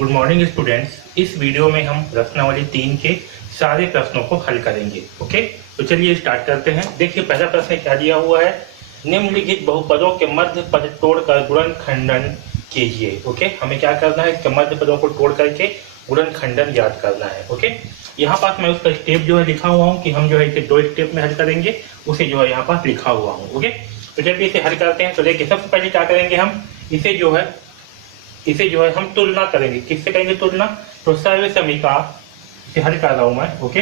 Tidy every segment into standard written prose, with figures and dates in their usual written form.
Good morning students. इस video में हम प्रश्नावली 3 के सारे प्रश्नों को हल करेंगे। ओके, तो चलिए स्टार्ट करते हैं। देखिए पहला प्रश्न क्या दिया हुआ है, निम्नलिखित बहुपदों के मध्य पद तोड़कर गुणनखंडन कीजिए। ओके, हमें क्या करना है, इसके मध्य पदों को तोड़ करके गुणनखंडन याद करना है। ओके, यहाँ पास मैं उसका स्टेप जो है लिखा हुआ हूँ कि हम जो है इसे 2 स्टेप में हल करेंगे, उसे जो है यहाँ पास लिखा हुआ हूँ। ओके, तो चलिए इसे हल करते हैं। तो देखिए सबसे पहले क्या करेंगे, हम इसे जो है हम तुलना करेंगे। किससे करेंगे तुलना, तो सर्व समीका से हल कर रहा हूं मैं। ओके,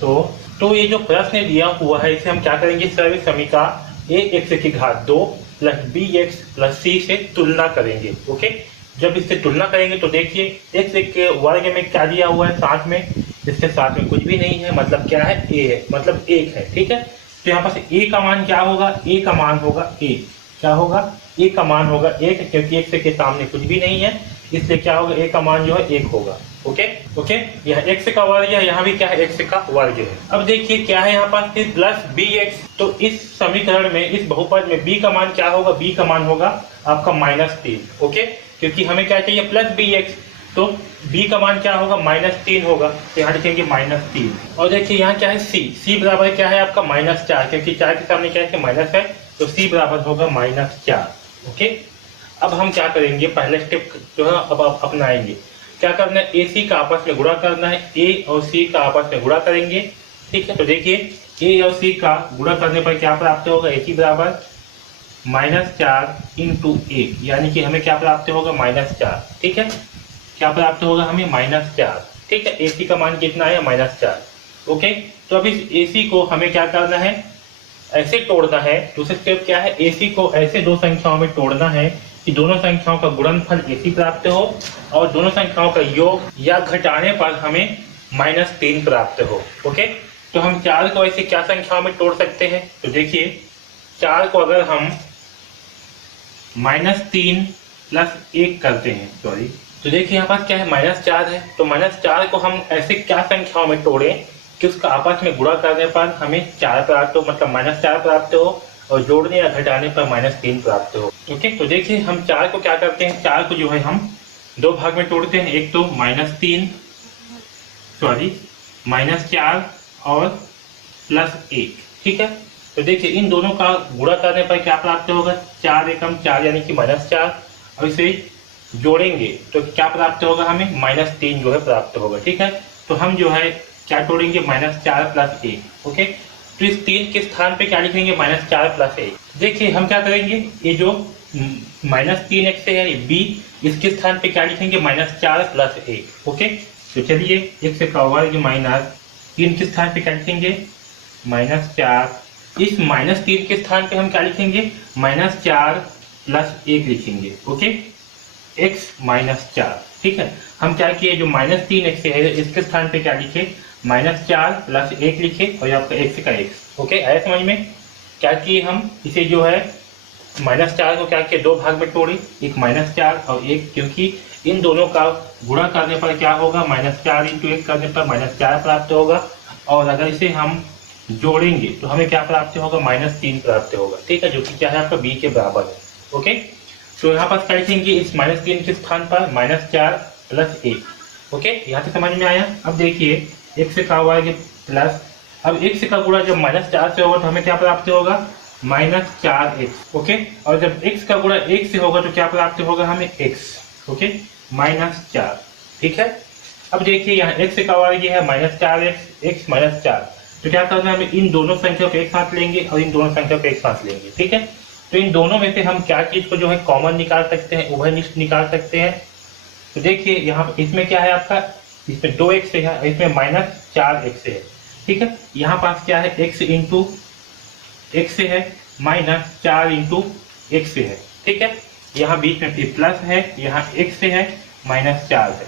तो ये जो प्रश्न दिया हुआ है इसे हम क्या करेंगे, सर्व समीका ax की घात 2 प्लस bx प्लस c से तुलना करेंगे। ओके, जब इससे तुलना करेंगे तो देखिए x के वर्ग में क्या दिया हुआ है, साथ में इसके साथ में कुछ भी नहीं है, मतलब क्या है, a है, मतलब 1 है। ठीक है, तो यहाँ पास a का मान क्या होगा, a का मान होगा 1। क्या होगा, a का मान होगा 1, क्योंकि x के सामने कुछ भी नहीं है, इसलिए क्या होगा, a का मान जो है 1 होगा। ओके ओके, यह x का वर्ग है, यहाँ भी क्या है, x का वर्ग है। अब देखिए क्या है यहाँ पास प्लस bx, तो इस समीकरण में, इस बहुपद में b का मान क्या होगा, b का मान होगा आपका -3। ओके, क्योंकि हमें क्या चाहिए, प्लस bx, तो b का मान क्या होगा, -3 होगा, तो यहाँ लिखेंगे -3। और देखिए यहाँ क्या है, c बराबर क्या है आपका -4, क्योंकि 4 के सामने क्या है, माइनस है, तो c बराबर होगा -4। ओके, अब हम क्या करेंगे, पहले स्टेप जो है अब अपनाएंगे। क्या करना है, AC का आपस में गुणा करना है, A और C का आपस में गुणा करेंगे। ठीक है, तो देखिए A और C का गुणा करने पर क्या प्राप्त होगा, AC बराबर -4 इंटू 1, यानी कि हमें क्या प्राप्त होगा, -4। ठीक है, क्या प्राप्त होगा हमें, -4। ठीक है, AC का मान कितना है, -4। ओके, तो अब इस AC को हमें क्या करना है, ऐसे तोड़ना है। दूसरा स्टेप क्या है, AC को ऐसे दो संख्याओं में तोड़ना है कि दोनों संख्याओं का गुणनफल AC प्राप्त हो और दोनों संख्याओं का योग या घटाने पर हमें -3 प्राप्त हो। ओके, तो हम 4 को ऐसे क्या संख्याओं में तोड़ सकते हैं, तो देखिए 4 को अगर हम -3 प्लस 1 करते हैं, सॉरी, तो देखिए यहाँ पास क्या है, -4 है, तो -4 को हम ऐसे क्या संख्याओं में तोड़े कि उसका आपस में गुणा करने पर हमें 4 प्राप्त हो, मतलब -4 प्राप्त हो, और जोड़ने या घटाने पर -3 प्राप्त हो। ओके, तो देखिए हम 4 को क्या करते हैं, 4 को जो है हम 2 भाग में तोड़ते हैं, एक तो -4 और +1। ठीक है, तो देखिए इन दोनों का गुणा करने पर क्या प्राप्त होगा, 4 एकम 4 यानी कि -4, और इसे जोड़ेंगे तो क्या प्राप्त होगा, हमें -3 जो है प्राप्त होगा। ठीक है, तो हम जो है क्या तोड़ेंगे, -4 प्लस 1। ओके, तो इस 3 के स्थान पे क्या लिखेंगे, -4 प्लस 1। देखिए हम क्या करेंगे, ये जो -3x है b, इसके स्थान पे क्या लिखेंगे, -4 प्लस 1। ओके, तो चलिए x का वर्ग -3 के स्थान पे क्या लिखेंगे, -4। इस -3 के स्थान पे हम क्या लिखेंगे, -4 प्लस 1 लिखेंगे। Okay, x -4। ठीक है, हम क्या किए, जो -3x है इसके स्थान पे क्या लिखे, -4 प्लस 1 लिखे, और आपका x का x। ओके, आया समझ में, क्या किए हम इसे जो है -4 को क्या किए, 2 भाग में तोड़ी, एक -4 और एक, क्योंकि इन दोनों का गुणा करने पर क्या होगा, -4 इंटू 1 करने पर -4 प्राप्त होगा, और अगर इसे हम जोड़ेंगे तो हमें क्या प्राप्त होगा, -3 प्राप्त होगा। ठीक है, जो कि क्या है आपका b के बराबर है। ओके, तो यहाँ पर क्या लिखेंगे, इस -3 के स्थान पर -4 प्लस 1। ओके, यहाँ से समझ में आया। अब देखिए x का वर्ग प्लस, अब x का गुणा जब -4 से होगा तो हमें क्या प्राप्त होगा, -4x। ओके, और जब x का गुणा 1 से होगा तो क्या प्राप्त होगा हमें, x। ओके, -4। ठीक है, अब देखिए यहाँ x का वर्ग है -4x, x -4, तो क्या करना है, हमें इन दोनों संख्या को एक साथ लेंगे और इन दोनों संख्या को एक साथ लेंगे। ठीक है, तो इन दोनों में से हम क्या चीज को जो है कॉमन निकाल सकते हैं, उभयनिष्ठ निकाल सकते हैं। तो देखिए यहाँ इसमें क्या है आपका, इसमें 2x है, इसमें -4x है। ठीक है, यहाँ पास क्या है, x इंटू x है, -4 इंटू x है। ठीक है, यहाँ बीच में फिर प्लस है, यहाँ x है, -4 है।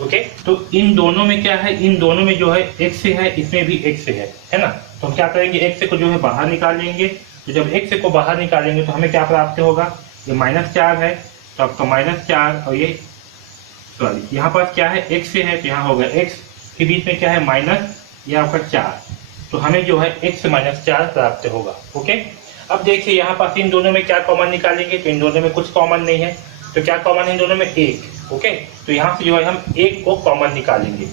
ओके, तो इन दोनों में क्या है, इन दोनों में जो है x है, इसमें भी x है ना, तो हम क्या करेंगे, x को जो है बाहर निकाल लेंगे। तो जब x को बाहर निकालेंगे तो हमें क्या प्राप्त होगा, ये -4 है, तो आपका -4, और ये सॉरी यहाँ पास क्या है, x है, तो यहाँ होगा x के बीच में क्या है, माइनस, ये आपका 4, तो हमें जो है x -4 प्राप्त होगा। ओके, अब देखिए यहाँ पास इन दोनों में क्या कॉमन निकालेंगे, तो इन दोनों में कुछ कॉमन नहीं है, तो क्या कॉमन है इन दोनों में, 1। ओके, तो यहाँ से जो है हम एक को कॉमन निकालेंगे,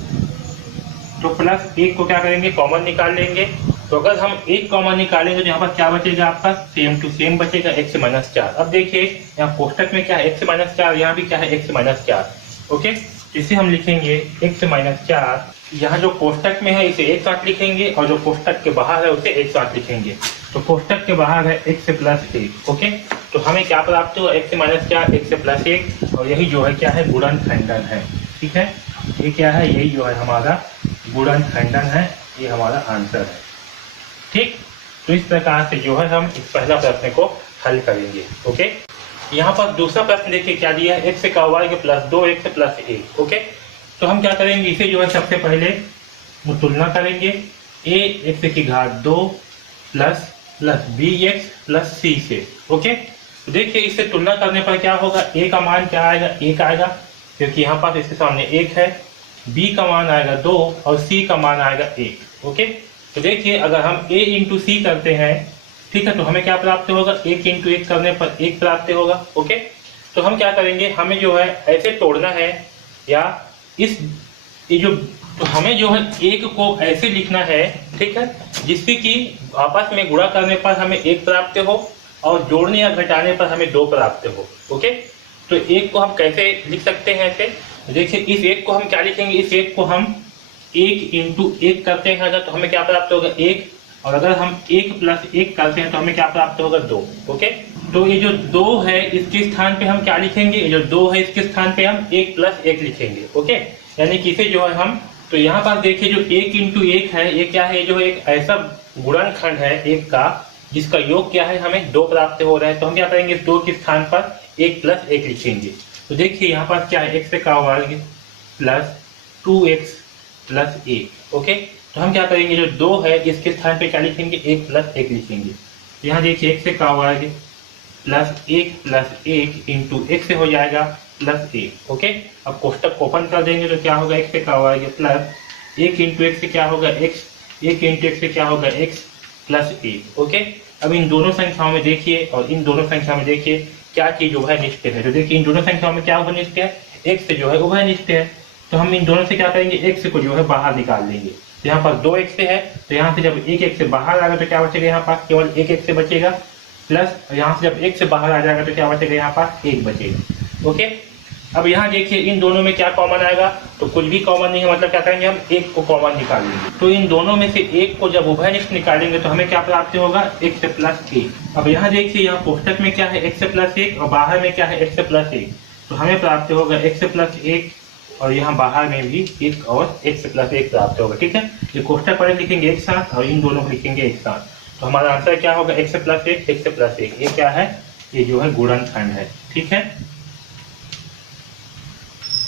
तो प्लस एक को क्या करेंगे कॉमन निकाल लेंगे। तो अगर हम एक कॉमन निकालेंगे तो यहाँ पर क्या बचेगा आपका सेम टू सेम बचेगा x माइनस 4। अब देखिए यहाँ कोष्टक में क्या है x माइनस 4, यहाँ भी क्या है x माइनस 4। ओके, इसे हम लिखेंगे x माइनस 4। यहाँ जो कोष्टक में है इसे एक साथ लिखेंगे और जो कोष्टक के बाहर है उसे एक साथ लिखेंगे। तो कोष्टक के बाहर है x प्लस 1। ओके, तो हमें क्या प्राप्त हुआ x माइनस 4 x प्लस 1, और यही जो है क्या है गुणनखंडन है। ठीक है, ये क्या है, यही जो है हमारा गुणनखंडन है, ये हमारा आंसर है। ठीक, तो इस प्रकार से जो है हम इस पहला प्रश्न को हल करेंगे। ओके, यहाँ पर दूसरा प्रश्न देखिए क्या दिया है, x का वर्ग प्लस 2x प्लस 1। ओके, तो हम क्या करेंगे, इसे जो है सबसे पहले तुलना करेंगे a x की घात 2 प्लस bx प्लस c से। ओके, तो देखिए इससे तुलना करने पर क्या होगा, a का मान क्या आएगा 1 आएगा, क्योंकि यहाँ पर इसके सामने 1 है, b का मान आएगा 2 और c का मान आएगा 1। ओके, तो देखिए अगर हम a इंटू सी करते हैं, ठीक है, तो हमें क्या प्राप्त होगा, 1 इंटू 1 करने पर 1 प्राप्त होगा। ओके, तो हम क्या करेंगे, हमें जो है ऐसे तोड़ना है, या ये जो तो हमें जो है 1 को ऐसे लिखना है, ठीक है, जिससे कि आपस में गुणा करने पर हमें 1 प्राप्त हो और जोड़ने या घटाने पर हमें 2 प्राप्त हो। ओके, तो 1 को हम कैसे लिख सकते हैं ऐसे, देखिए इस 1 को हम क्या लिखेंगे, इस 1 को हम 1 इंटू 1 करते हैं अगर, तो हमें क्या प्राप्त होगा 1, और अगर हम 1 प्लस 1 करते हैं तो हमें क्या प्राप्त होगा 2। ओके, तो ये जो 2 है इसके स्थान पे हम क्या लिखेंगे, ये जो 2 है इसके स्थान पे हम 1 प्लस 1 लिखेंगे। ओके, यानी कि इसे जो है हम, तो यहाँ पर देखिए जो 1 इंटू 1 है, ये क्या है, जो एक ऐसा गुणनखंड है 1 का जिसका योग क्या है हमें 2 प्राप्त हो रहा है, तो हम क्या करेंगे 2 के स्थान पर 1 प्लस 1 लिखेंगे। तो देखिए यहाँ पर क्या है, x का वर्ग प्लस 2x प्लस 1। ओके, तो हम क्या करेंगे, जो 2 है इसके स्थान पे क्या लिखेंगे 1 प्लस 1 लिखेंगे। यहाँ देखिए x का वर्ग प्लस 1 इंटू x हो जाएगा प्लस 1। ओके, अब कोष्टक ओपन कर देंगे तो क्या होगा, x का वर्ग प्लस 1 इंटू x से क्या होगा x, 1 इंटू x से क्या होगा x प्लस 1। ओके, अब इन दोनों संख्याओं में देखिए और इन दोनों संख्याओं में देखिए क्या चीज उभयनिष्ठ है। तो देखिए इन दोनों संख्याओं में क्या उभयनिष्ठ है, x जो है उभयनिष्ठ है, तो हम इन दोनों से क्या करेंगे, x को जो है बाहर निकाल लेंगे। तो यहाँ पर 2x है, तो यहाँ से जब 1 से बाहर आएगा तो क्या बचेगा, यहाँ पर केवल 1 से बचेगा, प्लस यहाँ से जब 1 से बाहर आ जाएगा तो क्या बचेगा, यहाँ पर 1 बचेगा। ओके, अब यहाँ देखिए इन दोनों में क्या कॉमन आएगा, तो कुछ भी कॉमन नहीं है, मतलब क्या करेंगे हम 1 को कॉमन निकालेंगे। तो इन दोनों में से 1 को जब उभयनिष्ठ निकालेंगे तो हमें क्या प्राप्त होगा, x प्लस 1। अब यहाँ देखिए यहाँ कोष्टक में क्या है x प्लस 1 और बाहर में क्या है x प्लस 1, तो हमें प्राप्त होगा x प्लस 1 और यहाँ बाहर में भी 1 और x प्लस 1 प्राप्त होगा। ठीक है, ये कोष्टक पर लिखेंगे एक साथ और इन दोनों को लिखेंगे एक साथ, तो हमारा आंसर क्या होगा x प्लस 1 x प्लस 1। ये क्या है, ये जो है गुणनखंड है। ठीक है,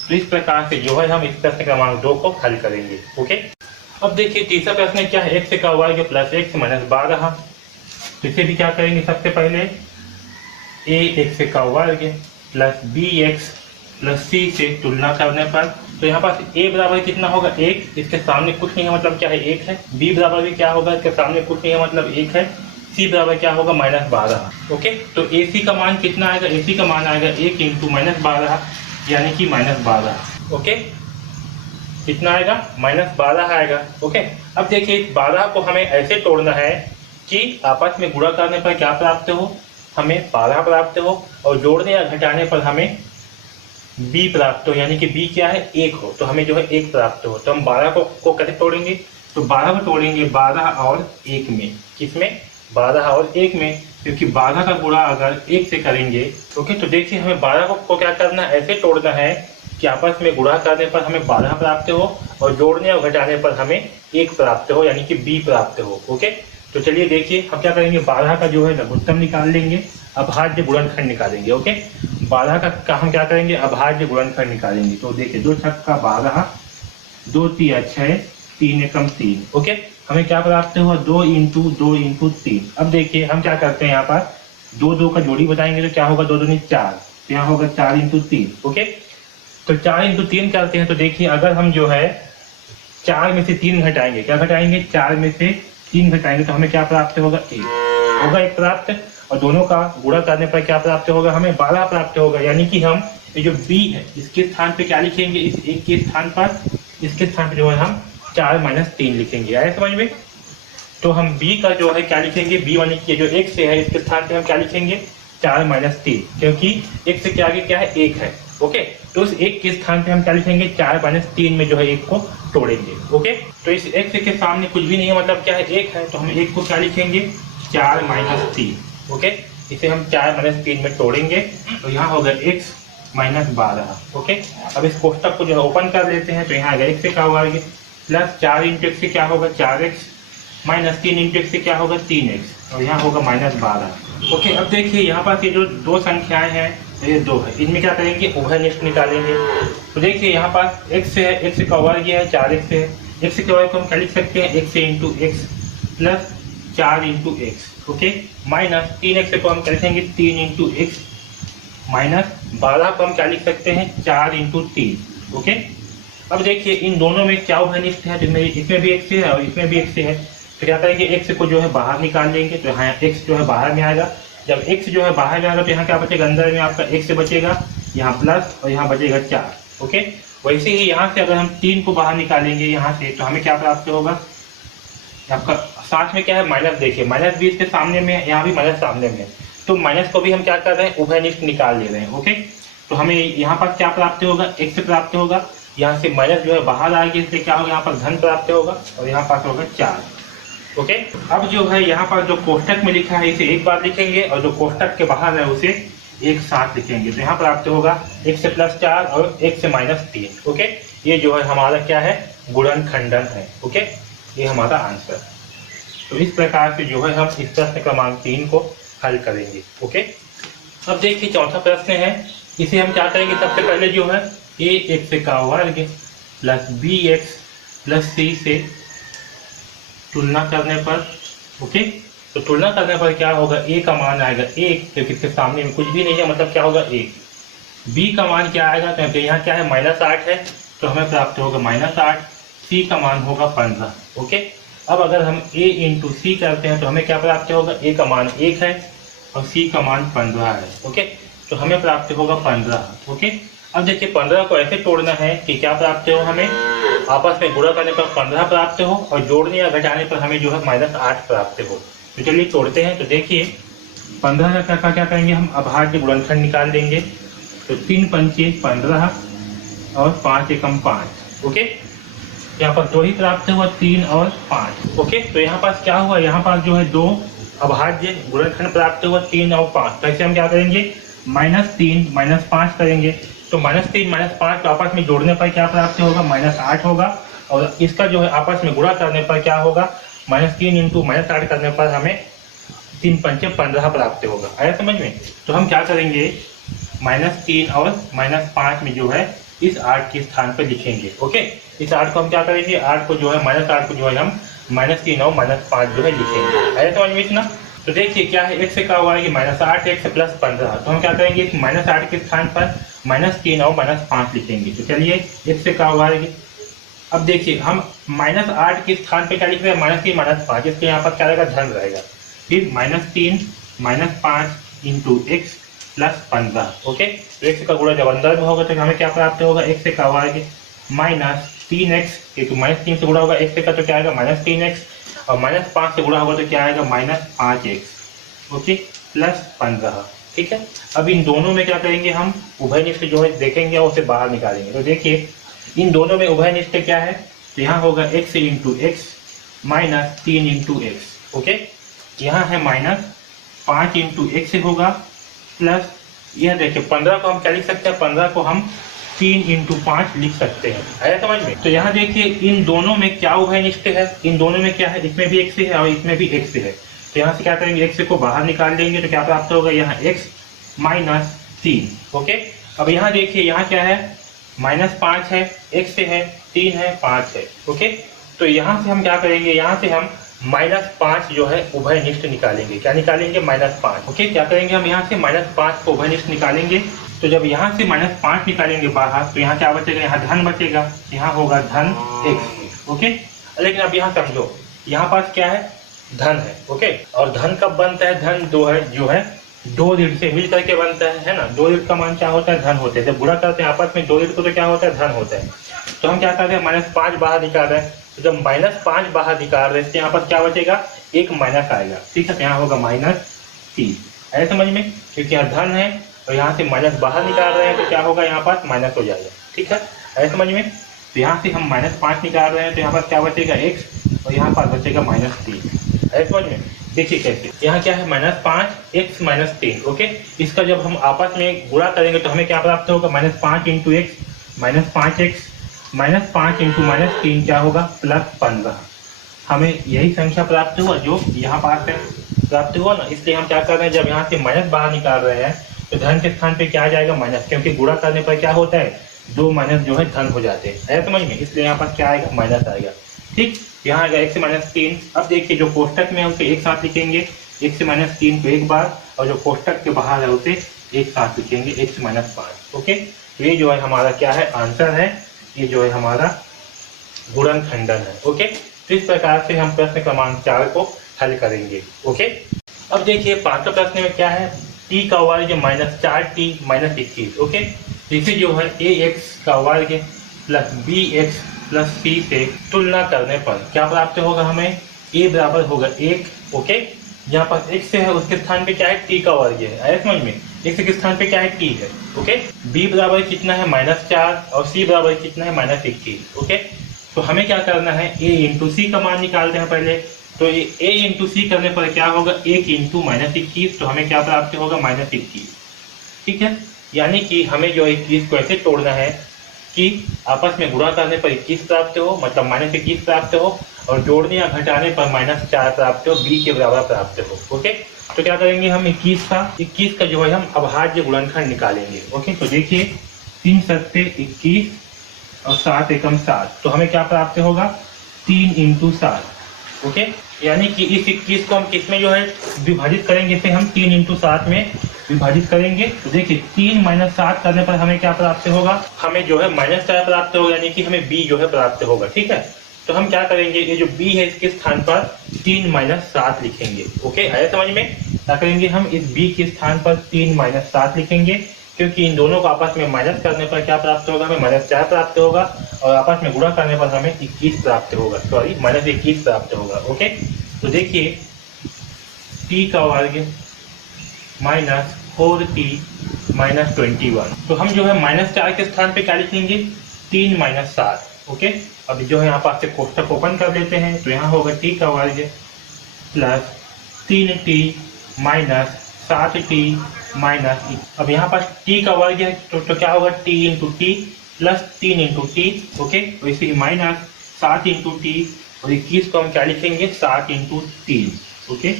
तो इस प्रकार से जो है हम इस प्रश्न क्रमांक 2 को हल करेंगे। ओके, अब देखिए तीसरा प्रश्न क्या है, x का वर्ग प्लस x माइनस 12। तो इसे भी क्या करेंगे, सबसे पहले a x का वर्ग प्लस bx प्लस c से तुलना करने पर, तो यहाँ पास a बराबर कितना होगा 1, इसके सामने कुछ नहीं है मतलब क्या है 1 है, b बराबर भी क्या होगा, इसके सामने कुछ नहीं है मतलब 1 है, c बराबर क्या होगा माइनस 12। ओके, तो ac का मान कितना आएगा, ac का मान आएगा 1 इंटू माइनस 12 यानी कि माइनस 12। ओके, कितना आएगा, माइनस 12 आएगा। ओके, अब देखिए इस 12 को हमें ऐसे तोड़ना है कि आपस में गुणा करने पर क्या प्राप्त हो, हमें 12 प्राप्त हो और जोड़ने या घटाने पर हमें b प्राप्त हो, यानी कि b क्या है 1 हो, तो हमें जो है 1 प्राप्त हो। तो हम 12 को कैसे तोड़ेंगे, तो 12 को तोड़ेंगे 12 और 1 में, किसमें 12 और 1 में, क्योंकि 12 का गुणा अगर 1 से करेंगे। ओके, तो देखिए हमें 12 को क्या करना है, ऐसे तोड़ना है कि आपस में गुणा करने पर हमें 12 प्राप्त हो और जोड़ने और घटाने पर हमें 1 प्राप्त हो, यानी कि b प्राप्त हो। ओके, तो चलिए देखिए हम क्या करेंगे, 12 का जो है लघुत्तम निकाल लेंगे, अभाज्य गुणनखंड निकालेंगे। ओके, 12 का हम क्या करेंगे, अभाज्य गुणनखंड निकालेंगे। तो देखिए 2 छक्का 12, 2 तिया 6, 3 एकम 3। ओके, हमें क्या प्राप्त हुआ 2 इंटू 3। अब देखिए हम क्या करते हैं, यहाँ पर 2 का जोड़ी बताएंगे तो क्या होगा, 2 दूनी 4, तो यहाँ होगा 4 इंटू 3। ओके, तो 4 इंटू 3 करते हैं, तो देखिए अगर हम जो है 4 में से 3 घटाएंगे, क्या घटाएंगे 4 में से 3 घटाएंगे तो हमें क्या प्राप्त होगा 1 होगा, 1 प्राप्त, और दोनों का गुणा करने पर क्या प्राप्त होगा, हमें 12 प्राप्त होगा, यानी कि हम ये जो b है इसके स्थान पे क्या लिखेंगे, इस 1 के स्थान पर, इसके स्थान पे जो है हम 4 - 3 लिखेंगे। आया समझ में? तो हम b का जो है क्या लिखेंगे, b वाली के जो x से है इसके स्थान पे हम क्या लिखेंगे, 4 - 3, क्योंकि x के आगे क्या है, 1 है। ओके, तो उस 1 के स्थान पे हम क्या लिखेंगे, 4 - 3 में जो है 1 को तोड़ेंगे। ओके, तो इस x के सामने कुछ भी नहीं है, मतलब क्या है, 1 है, तो हम 1 को क्या लिखेंगे, 4 - 3। ओके, इसे हम 4 - 3 में तोड़ेंगे, तो यहाँ होगा x - 12। ओके, अब इस कोष्टक को जो है ओपन कर लेते हैं, तो यहाँ आएगा x से क्या होगा, प्लस 4 × x से क्या होगा, 4x, - 3 × x से क्या होगा, 3x, और यहाँ होगा -12। ओके, अब देखिए यहाँ पास ये जो दो संख्याएं हैं, ये 2 है, इनमें क्या करेंगे, उभयनिष्ठ निकालेंगे। तो देखिए यहाँ पास x से है, x का वर्ग है, 4x से है, x के वर्ग को हम क्या लिख सकते हैं, x × x plus 4 × x। Okay, minus 3x को हम क्या लिखेंगे, 3 × x, माइनस 12 को हम क्या लिख सकते हैं, 4 × 3। ओके, अब देखिए इन दोनों में क्या उभयनिष्ठ है, तो इसमें भी x से है और इसमें भी x से है, तो क्या करेंगे, x को जो है बाहर निकाल लेंगे, तो यहाँ x जो है बाहर में आएगा। जब x जो है बाहर में आएगा तो यहाँ क्या बचेगा, अंदर में आपका x बचेगा, यहाँ प्लस और यहाँ बचेगा 4। ओके, वैसे ही यहाँ से अगर हम 3 को बाहर निकालेंगे यहाँ से, तो हमें क्या प्राप्त होगा, आपका साथ में क्या है, माइनस। देखिए माइनस भी इसके सामने में है, यहाँ भी माइनस सामने में है, तो माइनस को भी हम क्या कर रहे हैं, उभयनिष्ठ निकाल ले रहे हैं। ओके, तो हमें यहाँ पर क्या प्राप्त होगा, x प्राप्त होगा, यहाँ से माइनस जो है बाहर आ गया, इसलिए क्या होगा, यहाँ पर धन प्राप्त होगा, और यहाँ पास होगा 4। ओके, अब जो है यहाँ पर जो कोष्टक में लिखा है इसे एक बार लिखेंगे, और जो कोष्टक के बाहर है उसे एक साथ लिखेंगे, तो यहाँ प्राप्त होगा x से +4 और x से -3। ओके, ये जो है हमारा क्या है, गुणनखंडन है। ओके, ये हमारा आंसर। तो इस प्रकार से जो है हम इस प्रश्न क्रमांक 3 को हल करेंगे। ओके, अब देखिए चौथा प्रश्न है, इसे हम क्या करेंगे, सबसे पहले जो है ax का वर्ग प्लस bx प्लस c से तुलना करने पर। ओके, तो तुलना करने पर क्या होगा, a का मान आएगा 1, क्योंकि इसके सामने में कुछ भी नहीं है, मतलब क्या होगा 1। b का मान क्या आएगा, क्योंकि यहाँ क्या है, -8 है, तो हमें प्राप्त होगा -8। c का मान होगा 15। ओके, अब अगर हम a × c करते हैं तो हमें क्या प्राप्त होगा, a का मान 1 है और c का मान 15 है। ओके, तो हमें प्राप्त होगा 15। ओके, अब देखिए 15 को ऐसे तोड़ना है कि क्या प्राप्त हो, हमें आपस में गुणा करने पर 15 प्राप्त हो, और जोड़ने या घटाने पर हमें जो है -8 प्राप्त हो। तो चलिए तोड़ते हैं। तो देखिए 15 का क्या करेंगे, हम अभाज्य गुणनखंड निकाल देंगे, तो 3 × 5 = 15 और 5 × 5। ओके, यहाँ पर 2 ही प्राप्त हुआ, 3 और 5। ओके, तो यहाँ पास क्या हुआ, यहाँ पास जो है 2 अभाज्य गुणनखंड प्राप्त हुआ, 3 और 5। तो ऐसे हम क्या करेंगे, -3 - 5 करेंगे, तो -3 - 5 आपस में जोड़ने पर क्या प्राप्त होगा, -8 होगा, और इसका जो है आपस में गुणा करने पर क्या होगा, -3 × -8 करने पर हमें 3 × 5 = 15 प्राप्त होगा। आया समझ में? तो हम क्या करेंगे, -3 और -5 में जो है इस 8 के स्थान पर लिखेंगे। ओके, इस 8 को हम क्या करेंगे, 8 को जो है -8 को जो है हम -3 और -5 जो है लिखेंगे। आया समझ में इतना? तो देखिए क्या है, x का हुआ है -8, x + 15, तो हम क्या करेंगे, इस -8 के स्थान पर -3 और -5 लिखेंगे। तो चलिए x का हुआ है, अब देखिए हम -8 के स्थान पे क्या लिख रहे हैं, -3 -5, इसके यहाँ पर क्या रहेगा, धन रहेगा, फिर -3 - 5 × x + 15। ओके, तो x का गुणा जब अंदर में होगा तो हमें क्या प्राप्त होगा, x का हुआ है -3x, क्योंकि -3 से गुणा होगा x का, तो क्या आएगा -3x, और -5 से गुणा होगा तो क्या आएगा, -5x। ओके, + 15। ठीक है, अब इन दोनों में क्या करेंगे, हम उभयनिष्ठ जो है देखेंगे और उसे बाहर निकालेंगे। तो देखिए इन दोनों में उभयनिष्ठ क्या है, तो यहाँ होगा x × x -3 × x। ओके, यहाँ है -5 × x होगा, प्लस यह देखिए 15 को हम क्या लिख सकते हैं, 15 को हम 3 × 5 लिख सकते हैं। आया समझ में? तो यहाँ देखिए इन दोनों में क्या उभयनिष्ठ है, इन दोनों में क्या है, इसमें भी x है और इसमें भी x है, तो यहाँ से क्या करेंगे, x को बाहर निकाल देंगे, तो क्या प्राप्त होगा, यहाँ x - 3। ओके, अब यहाँ देखिए यहाँ क्या है, -5 है, x है, 3 है, 5 है। ओके, तो यहाँ से हम क्या करेंगे, यहाँ से हम -5 जो है उभयनिष्ठ निकालेंगे। क्या निकालेंगे, -5। ओके, क्या करेंगे हम यहाँ से -5 को उभयनिष्ठ निकालेंगे, तो जब यहाँ से -5 निकालेंगे बाहर, तो यहाँ क्या बचेगा, यहाँ धन बचेगा, यहाँ होगा धन x। ओके, लेकिन अब यहाँ समझो, यहाँ पास क्या है, धन है। ओके, और धन कब बनता है, धन जो है दो ऋण से मिल करके बनता है ना। दो ऋण का मान क्या होता है, धन होता है। जब गुणा करते हैं आपस में दो ऋण को तो क्या होता है, धन होता है। तो हम क्या कर रहे हैं, -5 बाहर निकाल रहे हैं। तो जब -5 बाहर निकाल रहे हैं तो यहाँ पर क्या बचेगा, एक माइनस आएगा। ठीक है, तो यहाँ होगा -3। है समझ में, क्योंकि यहाँ धन है और यहाँ से माइनस बाहर निकाल रहे हैं तो क्या होगा, यहाँ पर माइनस हो जाएगा। ठीक है समझ में। तो यहाँ से हम -5 निकाल रहे हैं तो यहाँ पर क्या बचेगा, x, और यहाँ पर बचेगा -3। है समझ में। देखिए कैसे, यहाँ क्या है, -5 x -3। ओके, इसका जब हम आपस में गुणा करेंगे तो हमें क्या प्राप्त होगा, -5 × x -5x -5 × -3 क्या होगा, +15। हमें यही संख्या प्राप्त हुआ जो यहाँ पास है, प्राप्त हुआ ना। इसलिए हम क्या कर रहे हैं, जब यहाँ से माइनस बाहर निकाल रहे हैं तो धन के स्थान पे क्या आ जाएगा, माइनस, क्योंकि गुणा करने पर क्या होता है, दो माइनस जो है धन हो जाते हैं। समझ में, इसलिए यहाँ पर क्या आएगा, माइनस आएगा। ठीक, यहाँ आएगा x -3। अब देखिए जो कोष्टक में है उसे एक साथ लिखेंगे, x -3 को एक बार, और जो कोष्टक के बाहर है उसे एक साथ लिखेंगे, x -5। ओके, तो ये जो है हमारा क्या है, आंसर है। ये जो है हमारा गुणनखंडन है। ओके, तो इस प्रकार से हम प्रश्न क्रमांक 4 को हल करेंगे। ओके, अब देखिए पांचवें प्रश्न में क्या है, t का वर्ग -4t -21। ओके, इसे जो है ax का वर्ग प्लस bx प्लस c से तुलना करने पर क्या प्राप्त होगा, हमें a बराबर होगा 1। ओके, यहाँ पर x है उसके स्थान पे क्या है, t का वर्ग है। समझ में, x के स्थान पे क्या है, t है। ओके, b बराबर कितना है, -4, और c बराबर कितना है, -21। ओके, तो हमें क्या करना है, a × c का मान निकालते हैं पहले। तो a × c करने पर क्या होगा, 1 × -21, तो हमें क्या प्राप्त होगा, -21। ठीक है, यानी कि हमें जो 21 को ऐसे तोड़ना है कि आपस में गुणा करने पर 21 प्राप्त हो, मतलब -21 प्राप्त हो, और जोड़ने या घटाने पर -4 प्राप्त हो, b के बराबर प्राप्त हो। ओके, तो क्या करेंगे हम, 21 का जो है हम अभाज्य गुणनखंड निकालेंगे। ओके, तो देखिए 3 सत्ते 21 और 7 एकम 7, तो हमें क्या प्राप्त होगा, 3 × 7। ओके, यानी कि इस 21 को हम किस में जो है विभाजित करेंगे, इसे हम 3 × 7 में विभाजित करेंगे। तो देखिए 3 - 7 करने पर हमें क्या प्राप्त होगा, हमें जो है -4 प्राप्त होगा, यानी कि हमें b जो है प्राप्त होगा। ठीक है, तो हम क्या करेंगे, ये जो b है इसके स्थान पर 3 - 7 लिखेंगे। ओके, आया समझ में। क्या करेंगे, हम इस b के स्थान पर 3 - 7 लिखेंगे, क्योंकि इन दोनों को आपस में माइनस करने पर क्या प्राप्त होगा, हमें -4 प्राप्त होगा, और आपस में गुणा करने पर हमें 21 प्राप्त होगा, सॉरी -21 प्राप्त होगा। ओके, तो देखिए t का वर्ग -4t -21, तो हम जो है -4 के स्थान पे क्या लिखेंगे, 3 - 7। ओके, अब जो है यहाँ पास से कोष्टक ओपन कर लेते हैं, तो यहाँ होगा t का वर्ग प्लस 3t -7t अब यहाँ पर t का वर्ग है, तो क्या होगा, t × t plus 3 × t। Okay, तो इसे -7 × t, और 21 को हम क्या लिखेंगे, 7 × 3। ओके,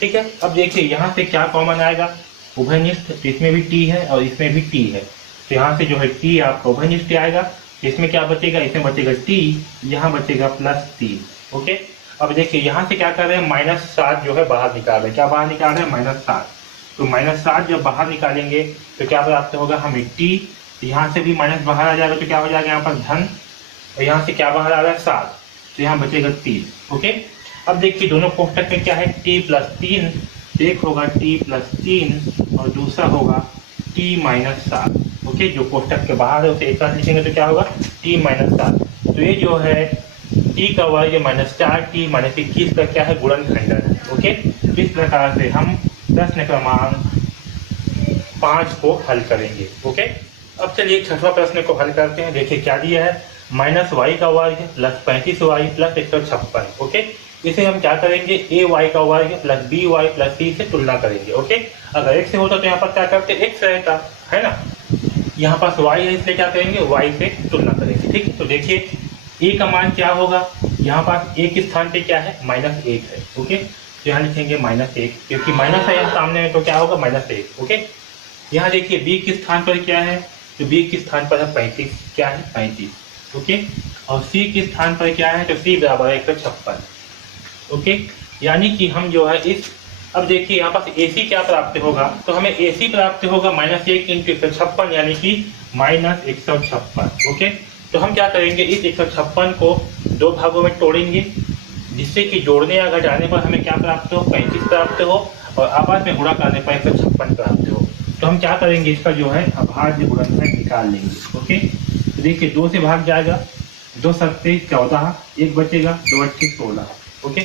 ठीक है। अब देखिए यहाँ से क्या कॉमन आएगा, उभयनिष्ठ, तो इसमें भी t है और इसमें भी t है, तो यहाँ से जो है t आपका उभयनिष्ठ आएगा। इसमें क्या बचेगा, इसमें बचेगा t, यहाँ बचेगा +3। ओके, अब देखिए यहाँ से क्या कर रहे हैं, -7 जो है बाहर निकाल रहे हैं। क्या बाहर निकाल रहे हैं, -7। तो -7 जब बाहर निकालेंगे तो क्या प्राप्त होगा, हमें t, यहाँ से भी माइनस बाहर आ जाएगा तो क्या हो जाएगा, यहाँ पर धन, और यहाँ से क्या बाहर आ रहा है, 7, तो यहाँ बचेगा 3। ओके, अब देखिए दोनों कोष्टक में क्या है, t + 3, एक होगा t + 3 और दूसरा होगा t - 7। ओके, जो कोष्टक के बाहर है उसे एक साथ लिखेंगे तो क्या होगा, t - 7। तो ये जो है t का वर्ग -4t -21 का क्या है, गुणनखंडन है। ओके, तो इस प्रकार से हम प्रश्न क्रमांक 5 को हल करेंगे। ओके, अब चलिए छठवां प्रश्न को हल करते हैं। देखिए क्या दिया है, -y का वर्ग प्लस 35y प्लस 156। ओके, इसे हम क्या करेंगे, ay का वर्ग प्लस by प्लस c से तुलना करेंगे। ओके, अगर x से होता तो यहाँ पर क्या करते, x रहता है ना, यहाँ पास y है इसलिए क्या करेंगे, y से तुलना करेंगे। ठीक, तो देखिए a का मान क्या होगा, यहाँ पास a के स्थान पे क्या है, -1 है। ओके, तो यहाँ लिखेंगे -1, क्योंकि माइनस है यहाँ सामने में तो क्या होगा, -1। ओके, यहाँ देखिए b के स्थान पर क्या है, तो b के स्थान पर है 35, क्या है 35। ओके, और c के स्थान पर क्या है, तो c बराबर है 156। ओके, यानी कि हम जो है इस, अब देखिए यहाँ पास AC क्या प्राप्त होगा, तो हमें AC प्राप्त होगा -1 × 156, यानी कि -156। ओके, तो हम क्या करेंगे, इस 156 को दो भागों में तोड़ेंगे, जिससे कि जोड़ने या घटाने पर हमें क्या प्राप्त हो, 35 प्राप्त हो, और आपस में गुणा करने पर 156 प्राप्त हो। तो हम क्या करेंगे, इसका जो है अभाज्य गुणनखंड निकाल लेंगे। ओके, तो देखिए 2 से भाग जाएगा, 2 सत्ते 14, 1 बचेगा, 2 अट्ठे 16। ओके,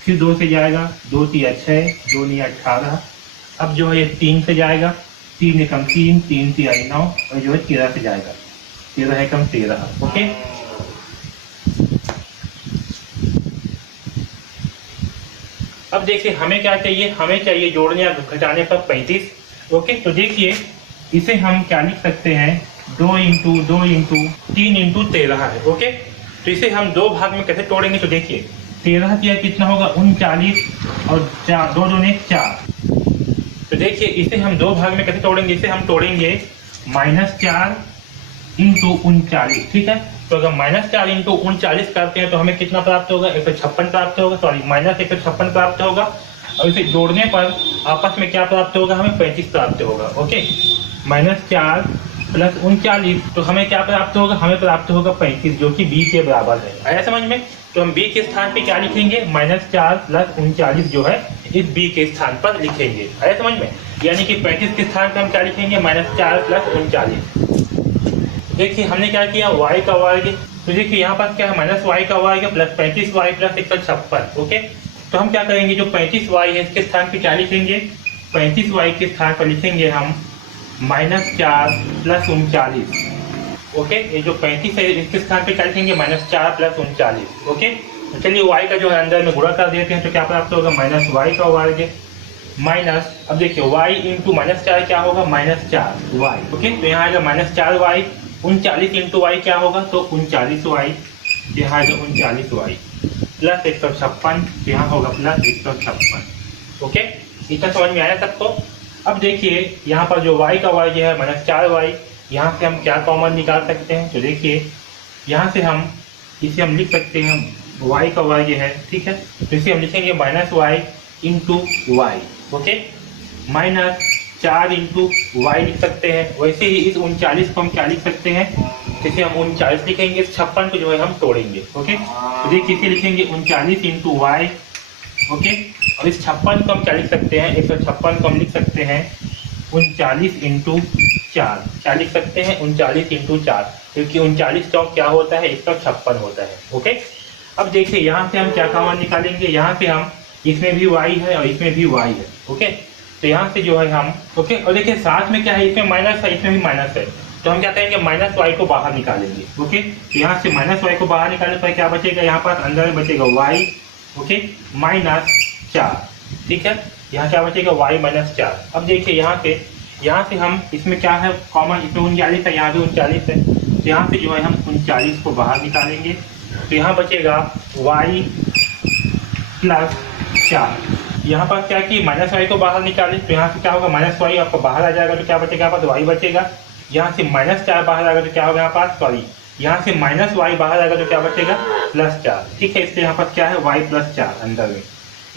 फिर 2 से जाएगा, 2 तिया 6, 2 निया 18। अब जो है ये 3 से जाएगा, 3 एकम 3, 3 तिया 9, और जो है 13 से जाएगा, 13 एकम 13। ओके, अब देखिए हमें क्या चाहिए, हमें चाहिए जोड़ने या घटाने पर 35। ओके, तो देखिए इसे हम क्या लिख सकते हैं, 2 इंटू 2 इंटू 3 इंटू 13 है। ओके, तो इसे हम 2 भाग में कैसे तोड़ेंगे, तो देखिए 13 किया कितना होगा 39, और 4 2 दूने 4। तो देखिए इसे हम 2 भाग में कैसे तोड़ेंगे, इसे हम तोड़ेंगे -4 इंटू 39। ठीक है, तो अगर -4 इंटू 39 करते हैं तो हमें कितना प्राप्त होगा, 156 प्राप्त होगा, सॉरी -156 प्राप्त होगा। और इसे जोड़ने पर आपस में क्या प्राप्त होगा, हमें 35 प्राप्त होगा। ओके, -4 प्लस 39, तो हमें क्या प्राप्त होगा, हमें प्राप्त होगा 35, जो कि b के बराबर है। आया समझ में? तो हम b के स्थान पे क्या लिखेंगे, -4 प्लस 39 जो है इस b के स्थान पर लिखेंगे। आया समझ में? यानी कि 35 के स्थान पर हम क्या लिखेंगे, -4 प्लस 39। देखिए हमने क्या किया, y का वर्ग, तो देखिए यहाँ पर क्या है, -y का वर्ग प्लस 35y प्लस 156। ओके, तो हम क्या करेंगे, जो 35y है इसके स्थान पे क्या लिखेंगे, 35y के स्थान पर लिखेंगे हम -4 प्लस 39। ओके, ये जो 35 है इसके स्थान पे क्या लिखेंगे, -4 प्लस 39। ओके, तो चलिए y का जो है अंदर में गुणा कर देते हैं, तो क्या प्राप्त होगा, -y का वर्ग माइनस, अब देखिए y इंटू -4 क्या होगा, -4y। ओके, तो यहाँ आएगा -4y, 39 इंटू y क्या होगा, तो 39y, यहाँ आएगा 39y प्लस 156, यहाँ होगा प्लस 156। ओके, इतना समझ में आया सबको? अब देखिए यहाँ पर जो y का वर्ग है -4y, यहाँ से हम क्या कॉमन निकाल सकते हैं, तो देखिए यहाँ से हम इसे हम लिख सकते हैं, y का वर्ग है, ठीक है, तो इसे हम लिखेंगे -y into y. Okay, -4 into y लिख सकते हैं। वैसे ही इस 39 को हम क्या लिख सकते हैं, इसे हम 39 लिखेंगे, 56 को जो है हम तोड़ेंगे। ओके, तो देखिए इसे लिखेंगे 39 इंटू वाई। ओके, और इस 56 को हम क्या लिख सकते हैं, 156 को हम लिख सकते हैं 39 इंटू 4। क्या लिख सकते हैं, 39 इंटू 4, क्योंकि 39 चौक क्या होता है, 156 होता है। ओके, अब देखिए यहाँ से हम क्या कॉमन निकालेंगे, यहाँ से हम, इसमें भी y है और इसमें भी y है। ओके, तो यहाँ से जो है हम, ओके, और देखिए साथ में क्या है, इसमें माइनस है, इसमें भी माइनस है, तो हम क्या करेंगे, -y को बाहर निकालेंगे। ओके, तो यहाँ से -y को बाहर निकालने पर क्या बचेगा, यहाँ पर अंदर में बचेगा y। ओके, -4, ठीक है, यहाँ क्या बचेगा, y -4। अब देखिए यहाँ से हम, इसमें क्या है कॉमन, इसमें 39 है, यहाँ भी 39 है, तो यहाँ से जो है हम 39 को बाहर निकालेंगे, तो यहाँ बचेगा y प्लस 4। यहाँ पर क्या कि -y को बाहर निकालें, तो यहाँ से क्या होगा, -y आपको बाहर आ जाएगा, तो क्या बचेगा, यहाँ पर y बचेगा। यहाँ से -4 बाहर आएगा तो क्या होगा, यहाँ पास, सॉरी, यहाँ से -y बाहर आएगा तो क्या बचेगा, +4। ठीक है, इसलिए यहाँ पर क्या है, y +4 अंदर में।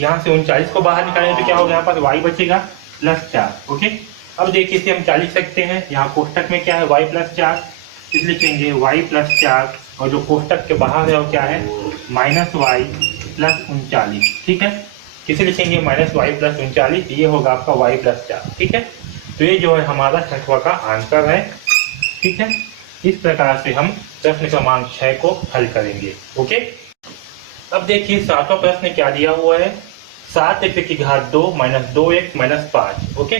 यहाँ से 39 को बाहर निकालेंगे तो क्या होगा, यहाँ पर y बचेगा +4। ओके, अब देखिए इसे हम क्या लिख सकते हैं, यहाँ कोष्टक में क्या है, y +4, इस लिखेंगे y +4, और जो कोष्टक के बाहर है वो क्या है, -y प्लस 39। ठीक है, किसे लिखेंगे, -y प्लस 39, ये होगा आपका y +4। ठीक है, तो ये जो है हमारा छठवा का आंसर है। ठीक है, इस प्रकार से हम प्रश्न क्रमांक 6 को हल करेंगे। ओके, अब देखिए सातवां प्रश्न क्या दिया हुआ है, 7x की घात 2 - 2x - 5। ओके,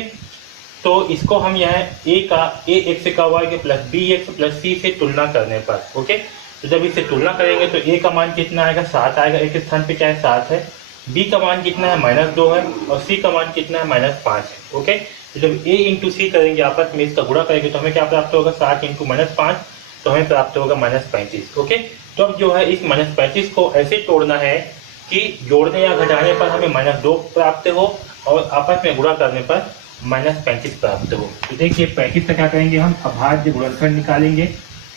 तो इसको हम यहाँ ax का वर्ग प्लस bx प्लस c से तुलना करने पर, ओके, तो जब इसे तुलना करेंगे तो a का मान कितना आएगा, 7 आएगा, एक स्थान पे क्या है 7 है, b का मान कितना है -2 है, और c का मान कितना है -5 है। ओके, तो जब a इंटू सी करेंगे आपस में, इसका गुणा करेंगे तो हमें क्या प्राप्त होगा, 7 इंटू -5, तो हमें प्राप्त होगा -35। ओके, तो अब जो है इस -35 को ऐसे तोड़ना है कि जोड़ने या घटाने पर हमें -2 प्राप्त हो और आपस में गुणा करने पर -35 प्राप्त हो। तो देखिए 35 का क्या करेंगे, हम अभाज्य गुणनखंड निकालेंगे,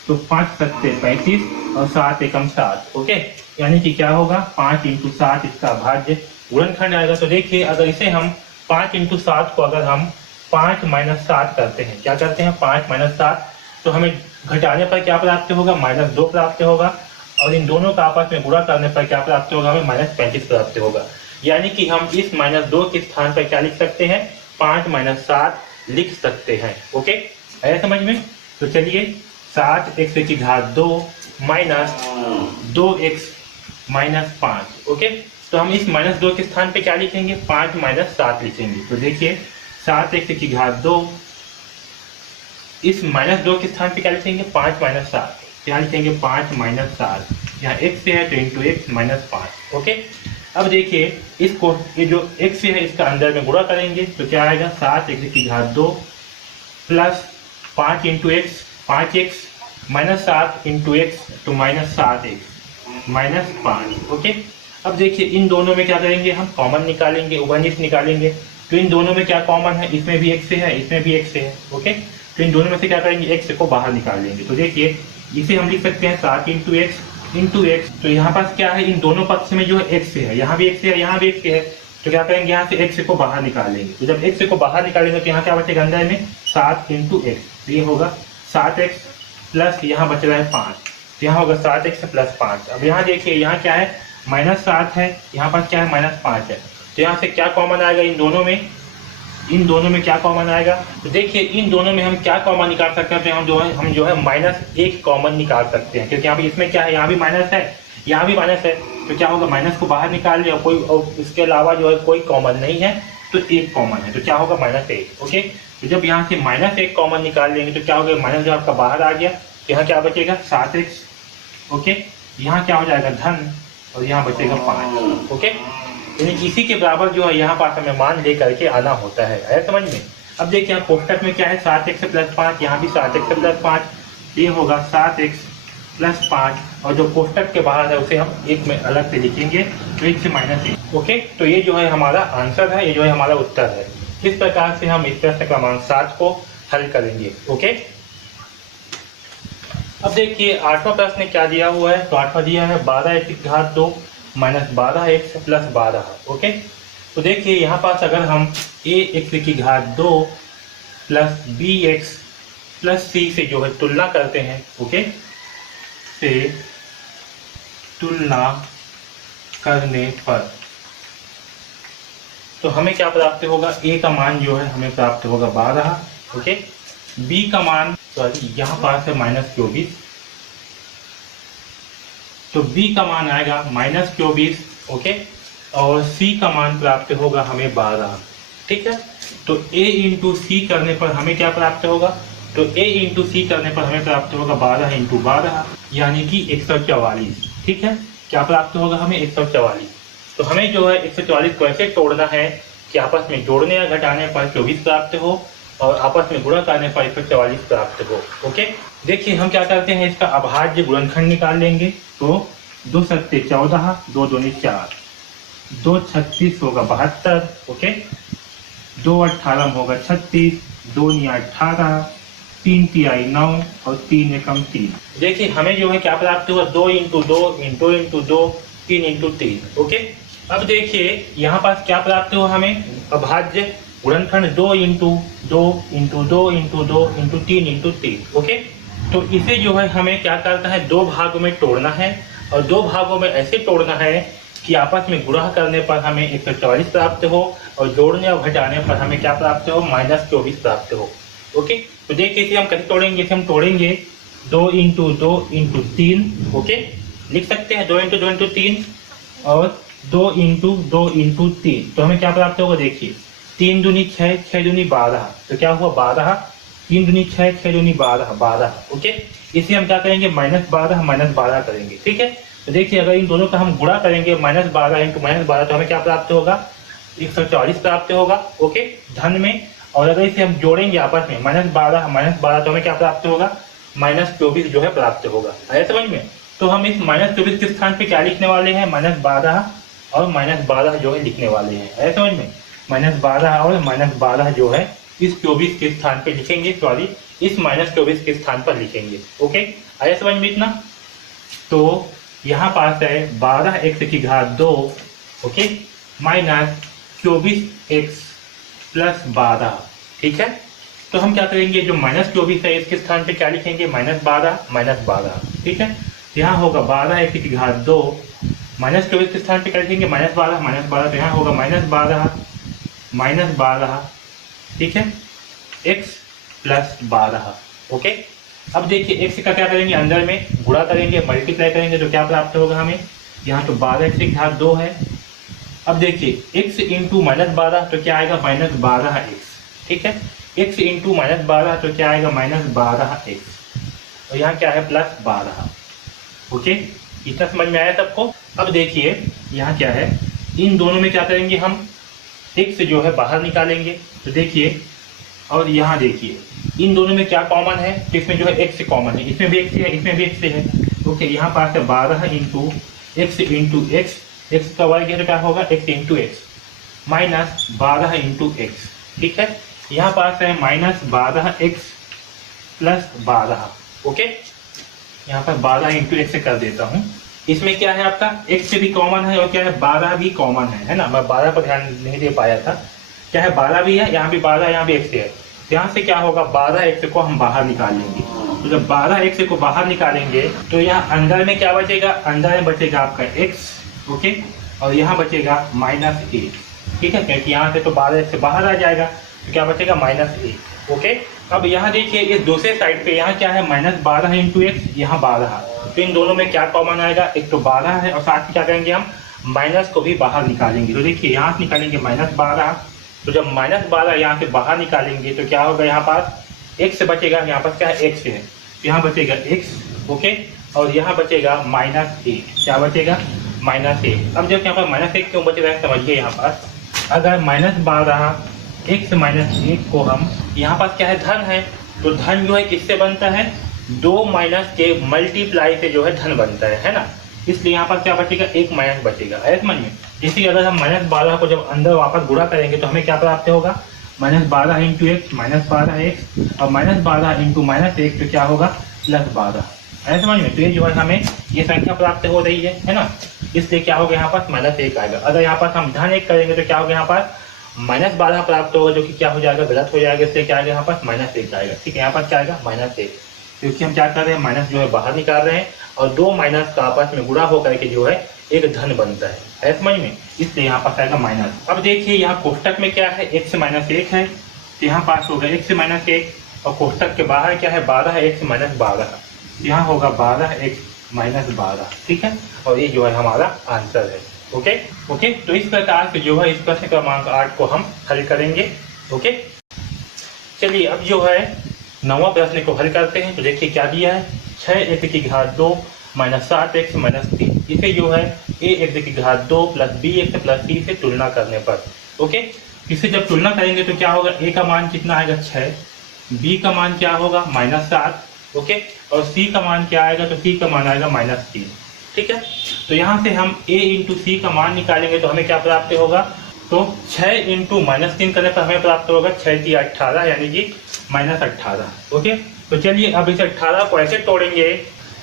तो 5 सत्ते 35 और 7 एकम 7। ओके, यानी कि क्या होगा, 5 इंटू 7 इसका अभाज्य गुणनखंड आएगा। तो देखिए अगर इसे हम 5 इंटू 7 को अगर हम 5 - 7 करते हैं, क्या करते हैं 5 - 7, तो हमें घटाने पर क्या प्राप्त होगा, -2 प्राप्त होगा, और इन दोनों का आपस में गुणा करने पर क्या प्राप्त होगा, हमें -35 प्राप्त होगा। यानी कि हम इस -2 के स्थान पर क्या लिख सकते हैं, 5 - 7 लिख सकते हैं। ओके, आया समझ में? तो चलिए 7x की घात 2 माइनस 2x माइनस 5। ओके, तो हम इस -2 के स्थान पे क्या लिखेंगे, 5 - 7 लिखेंगे। तो देखिए 7x की घात 2, इस -2 के स्थान पे क्या लिखेंगे, 5 - 7। क्या लिखेंगे, 5 - 7। यहाँ x है तो इंटू एक्स माइनस 5। ओके, अब देखिए इसको, ये जो x है इसका अंदर में गुणा करेंगे तो क्या आएगा, 7x की घात 2 plus 5 into x, 5x minus 7 into x तो माइनस 7x माइनस 5। ओके, अब देखिए इन दोनों में क्या करेंगे, हम कॉमन निकालेंगे, उभयनिष्ठ निकालेंगे। तो इन दोनों में क्या कॉमन है, इसमें भी x है, इसमें भी x है। ओके, तो इन दोनों में से क्या करेंगे, x को बाहर निकाल लेंगे। तो देखिए इसे हम लिख सकते हैं 7 इंटू एक्स। तो यहाँ पास क्या है, इन दोनों पक्ष में जो है x है, यहाँ भी x है, यहाँ भी x है। तो क्या करेंगे, यहाँ से x को बाहर निकाल लेंगे। तो जब x को बाहर निकालेंगे तो यहाँ क्या बचेगा, अंदर में 7 इंटू एक्स। ये होगा 7x प्लस यहाँ बच रहा है 5, तो यहाँ होगा 7x प्लस 5। अब यहाँ देखिए यहाँ क्या है, -7 है, यहाँ पास क्या है, -5 है। तो यहाँ से क्या कॉमन आएगा, इन दोनों में क्या कॉमन आएगा। तो देखिए इन दोनों में हम क्या कॉमन निकाल सकते हैं, हम जो है -1 कॉमन निकाल सकते हैं, क्योंकि यहाँ पे इसमें क्या है, यहाँ भी माइनस है, यहाँ भी माइनस है। तो क्या होगा, माइनस को बाहर निकाल लिया, कोई और इसके अलावा जो है कोई कॉमन नहीं है, तो 1 कॉमन है, तो क्या होगा, -1। ओके, तो जब यहाँ से -1 कॉमन निकाल लेंगे तो क्या होगा, माइनस जो आपका बाहर आ गया, यहाँ क्या बचेगा, 7x। ओके, यहाँ क्या हो जाएगा, धन, और यहाँ बचेगा 5। ओके, यानी इसी के बराबर जो है यहाँ पास हमें मान ले करके आना होता है। आया समझ में? अब देखिए यहाँ कोष्टक में क्या है, 7x प्लस 5, यहाँ भी 7x प्लस 5। ये होगा 7x प्लस 5, और जो कोष्टक के बाहर है उसे हम एक में अलग से लिखेंगे, तो 1 से -1। ओके, तो ये जो है हमारा आंसर है, ये जो है हमारा उत्तर है। इस प्रकार से हम इस प्रश्न क्रमांक 7 को हल करेंगे। ओके, अब देखिए 8वां प्रश्न क्या दिया हुआ है। तो 8वां दिया है 12x की घात 2 माइनस 12x प्लस 12। ओके, तो देखिए यहाँ पास अगर हम ax की घात 2 प्लस bx प्लस c से जो है तुलना करते हैं, ओके, से तुलना करने पर तो हमें क्या प्राप्त होगा, a का मान जो है हमें प्राप्त होगा 12। ओके, b का मान, सॉरी यहाँ पास है -24, तो b का मान आएगा -24। ओके, और c का मान प्राप्त होगा हमें 12। ठीक है, तो a इंटू सी करने पर हमें क्या प्राप्त होगा, तो a इंटू सी करने पर हमें प्राप्त होगा 12 इंटू 12 यानी कि 144। ठीक है, क्या प्राप्त होगा हमें, 144। तो हमें जो है 144 को ऐसे तोड़ना है कि आपस में जोड़ने या घटाने पर 24 प्राप्त हो और आपस में गुणा करने पर 144 प्राप्त हो। ओके, देखिए हम क्या करते हैं, इसका अभाज्य गुणनखंड निकाल लेंगे। तो 2 सत्ते 14, 2 दूनी 4, 2 36 होगा 72। ओके, 2 18 होगा 36, 2 निया 18, 3 तिहाई 9 और 3 एकम 3। देखिए हमें जो है क्या प्राप्त हुआ, 2 into 2 into into 2 3 into 3। Okay, अब देखिए यहाँ पास क्या प्राप्त हुआ हमें, अभाज्य गुणनखंड 2 into 2 into 2 into 2 into 3 into 3। Okay, तो इसे जो है हमें क्या करना है, 2 भागों में तोड़ना है, और 2 भागों में ऐसे तोड़ना है कि आपस में गुणा करने पर हमें 144 प्राप्त हो और जोड़ने और घटाने पर हमें क्या प्राप्त हो, -24 प्राप्त हो। ओके, तो देखिए इसे हम कैसे तोड़ेंगे, इसे हम तोड़ेंगे 2 इंटू 2 इंटू 3। ओके, लिख सकते हैं 2 इंटू 2 इंटू 3 और 2 इंटू 2 इंटू 3। तो हमें क्या प्राप्त होगा, देखिए 3 दूनी 6, 6 दूनी 12, तो क्या हुआ 12, 3 दूनी 6, 6 दूनी 12, 12। ओके, इसे हम क्या करेंगे, -12 करेंगे। ठीक है, तो देखिए अगर इन दोनों का हम गुणा करेंगे -12 इंटू -12 तो हमें क्या प्राप्त होगा, 144 प्राप्त होगा। ओके, धन में, और अगर इसे हम जोड़ेंगे आपस में -12 तो हमें क्या प्राप्त होगा, -24 जो है प्राप्त होगा। आया समझ में? तो हम इस -24 के स्थान पे क्या लिखने वाले हैं, -12 और -12 जो है लिखने वाले हैं। आया समझ में? -12 और -12 जो है इस 24 के स्थान पे लिखेंगे, सॉरी इस -24 के स्थान पर लिखेंगे। ओके, आया समझ में इतना? तो यहाँ पास है 12x की घात 2, ओके, -24x प्लस 12। ठीक है, तो हम क्या करेंगे, जो -24 है इसके स्थान पे क्या लिखेंगे, -12। ठीक है, यहाँ होगा 12x की घात 2 -24 के स्थान पे क्या लिखेंगे, -12 तो यहाँ होगा -12 ठीक है, x + 12। ओके, अब देखिए x का क्या करेंगे, अंदर में गुणा करेंगे, मल्टीप्लाई करेंगे तो क्या प्राप्त होगा हमें, यहाँ तो 12x की घात 2 है। अब देखिए x इंटू -12 तो क्या आएगा, -12x, ठीक है, x इंटू -12 तो क्या आएगा, -12x, और यहाँ क्या है, +12। ओके, इतना समझ में आया सबको। अब देखिए यहाँ क्या है, इन दोनों में क्या करेंगे हम, x जो है बाहर निकालेंगे, तो देखिए, और यहाँ देखिए इन दोनों में क्या कॉमन है, तो इसमें जो है x कॉमन है, इसमें भी x है, इसमें भी x है। ओके, यहाँ पास है 12 into x into x, x का वर्ग है तो क्या होगा, x into x, -12 into x, ठीक है, यहाँ पास है -12x + 12। ओके, यहाँ पर 12 इंटू एक्स कर देता हूँ। इसमें क्या है आपका, x भी कॉमन है और क्या है, 12 भी कॉमन है ना, मैं 12 पर ध्यान नहीं दे पाया था, क्या है 12 भी है, यहाँ भी 12, यहाँ भी x है, यहाँ से क्या होगा, 12x को हम बाहर निकाल लेंगे। तो जब 12x को बाहर निकालेंगे तो यहाँ अंदर में क्या बचेगा, अंदर में बचेगा आपका x, ओके, और यहाँ बचेगा -1, ठीक है, क्योंकि यहाँ से तो 12x से बाहर आ जाएगा, तो क्या बचेगा, -1। ओके, अब यहाँ देखिए इस दूसरे साइड पे यहाँ क्या है, -12 इंटू एक्स, यहाँ 12, तो इन दोनों में क्या कॉमन आएगा, एक तो 12 है और साथ में क्या करेंगे हम, माइनस को भी बाहर निकालेंगे। तो देखिए यहाँ से निकालेंगे -12, तो जब -12 यहाँ से बाहर निकालेंगे तो क्या होगा, यहाँ पास x बचेगा, यहाँ पास क्या है, x है, तो यहाँ बचेगा x, ओके, और यहाँ बचेगा -1, क्या बचेगा, -1। अब जब यहाँ पर -1 क्यों बच रहा है समझिए, यहाँ पास अगर -12x - 1 को हम, यहाँ पास क्या है, धन है, तो धन जो है किससे बनता है, 2 माइनस के मल्टीप्लाई से जो है धन बनता है ना, इसलिए यहाँ पर क्या बचेगा, एक माइनस बचेगा, है समझ में। इसी अगर हम -12 को जब अंदर वापस गुणा करेंगे तो हमें क्या प्राप्त होगा, -12 इंटू एक्स, -12x, और -12 इंटू -1 तो क्या होगा, +12, है समझ में। तो ये जो है हमें ये संख्या प्राप्त हो रही है ना, इसलिए क्या होगा, यहाँ पास -1 आएगा। अगर यहाँ पास हम धन 1 करेंगे तो क्या होगा, यहाँ पास -12 प्राप्त होगा, जो कि क्या हो जाएगा, गलत हो जाएगा, इसलिए क्या आएगा, यहाँ पास -1 आएगा, ठीक है, यहाँ पास क्या आएगा, -1, क्योंकि हम क्या कर रहे हैं, माइनस जो है बाहर निकाल रहे हैं, और 2 माइनस का आपस में गुणा होकर के जो है एक धन बनता है समझ में, इसलिए यहाँ पास आएगा माइनस। अब देखिए यहाँ कोष्टक में क्या है, x - 1 है, तो यहाँ पास होगा x - 1, और कोष्टक के बाहर क्या है, 12 है, x - 12, यहाँ होगा 12x - 12, ठीक है, और ये जो है हमारा आंसर है। ओके, तो इस प्रकार से जो है इस प्रश्न क्रमांक 8 को हम हल करेंगे। ओके, चलिए अब जो है 9वां प्रश्न को हल करते हैं। तो देखिए क्या दिया है, 6x की घात 2 - 7x - 3, इसे जो है ax की घात 2 + bx + c से तुलना करने पर। ओके, इसे जब तुलना करेंगे तो क्या होगा, a का मान कितना आएगा, 6, b का मान क्या होगा, -7, ओके, और c का मान क्या आएगा, तो c का मान आएगा -3, ठीक है। तो यहाँ से हम a इंटू सी का मान निकालेंगे तो हमें क्या प्राप्त होगा, तो 6 इंटू -3 करने पर हमें प्राप्त होगा 6 × 18, यानी कि -18। ओके, तो चलिए अब इस 18 को ऐसे तोड़ेंगे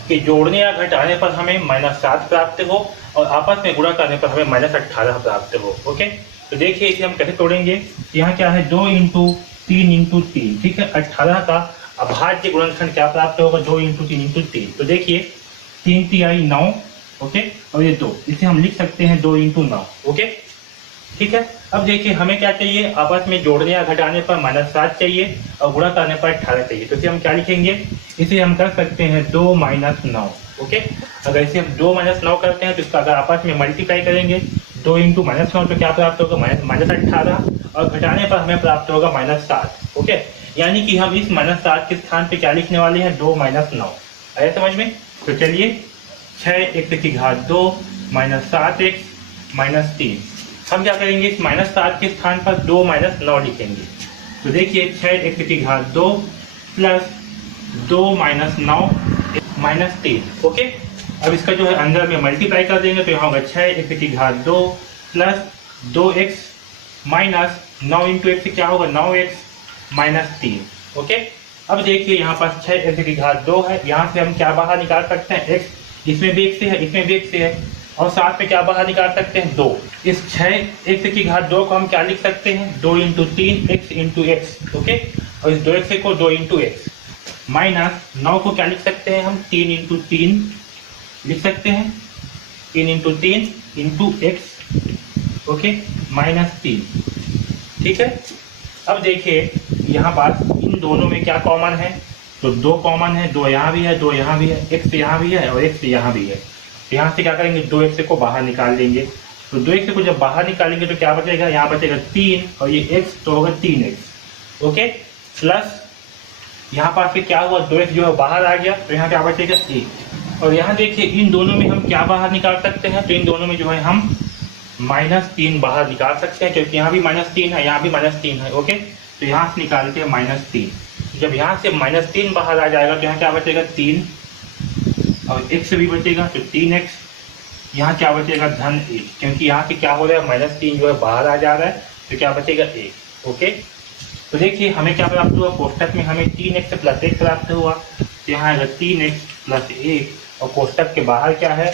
कि जोड़ने या घटाने पर हमें -7 प्राप्त हो और आपस में गुणा करने पर हमें -18 प्राप्त हो। ओके, तो देखिए इसे हम कैसे तोड़ेंगे, यहाँ क्या है, 2 इंटू 3 इंटू 3, ठीक है, 18 का अभाज्य गुणनखंड क्या प्राप्त होगा, 2 इंटू 3 इंटू 3, तो देखिए 3 × 9, ओके, और ये 2, इसे हम लिख सकते हैं 2 इंटू 9, ओके, ठीक है। अब देखिए हमें क्या चाहिए, आपस में जोड़ने या घटाने पर -7 चाहिए और गुणा करने पर 18 चाहिए, तो इसे हम क्या लिखेंगे, इसे हम कर सकते हैं 2 - 9, ओके। अगर इसे हम 2 - 9 करते हैं तो इसका अगर आपस में मल्टीप्लाई करेंगे 2 इंटू -9 तो क्या प्राप्त होगा, -18, और घटाने पर हमें प्राप्त होगा -7, ओके, यानी कि हम इस -7 के स्थान पे क्या लिखने वाले हैं, 2 - 9, आया समझ में। तो चलिए 6x की घात 2 - 7x - 3, हम क्या करेंगे, इस -7 के स्थान पर 2 - 9 लिखेंगे। तो देखिए 6x की घात 2 प्लस 2 - 9 -3, ओके। अब इसका जो है अंदर में मल्टीप्लाई कर देंगे तो यहाँ होगा 6x की घात 2 plus 2x minus 9 into x क्या होगा, 9x -3, ओके। अब देखिए यहाँ पास 6x की घात 2 है, यहाँ से हम क्या बाहर निकाल सकते हैं, x, इसमें भी x से है, इसमें भी x से है, और साथ में क्या बाहर निकाल सकते हैं, 2। इस 6x की घात 2 को हम क्या लिख सकते हैं, 2 into 3 x into x, okay, और इस 2x को 2 इंटू x, माइनस 9 को क्या लिख सकते हैं हम, 3 इंटू 3 लिख सकते हैं, 3 इंटू 3 इंटू एक्स, ओके, -3, ठीक है। अब देखिए यहाँ पास इन दोनों में क्या कॉमन है, तो 2 कॉमन है, 2 यहाँ भी है, 2 यहाँ भी है, x यहाँ भी है और x यहाँ भी है। यहाँ से क्या करेंगे, 2x को बाहर निकाल देंगे, तो 2x को जब बाहर निकालेंगे तो क्या बचेगा, यहाँ बचेगा 3 और ये x तो होगा 3x, ओके, प्लस यहाँ पास से क्या हुआ, 2x जो है बाहर आ गया तो यहाँ क्या बचेगा 1। और यहाँ देखिए इन दोनों में हम क्या बाहर निकाल सकते हैं, तो इन दोनों में जो है हम -3 बाहर निकाल सकते हैं, क्योंकि यहाँ भी -3 है, यहाँ भी -3 है, ओके। तो यहाँ से निकालते हैं -3, जब यहाँ से -3 बाहर आ जाएगा तो यहाँ क्या बचेगा 3 और x भी बचेगा, तो 3x, यहाँ क्या बचेगा -1, क्योंकि यहाँ से क्या हो रहा है, -3 जो है बाहर आ जा रहा है, तो क्या बचेगा 1, ओके। तो देखिए हमें क्या प्राप्त हुआ, कोष्टक में हमें 3x + 1 प्राप्त हुआ, तो यहाँ आएगा 3x + 1 और कोष्टक के बाहर क्या है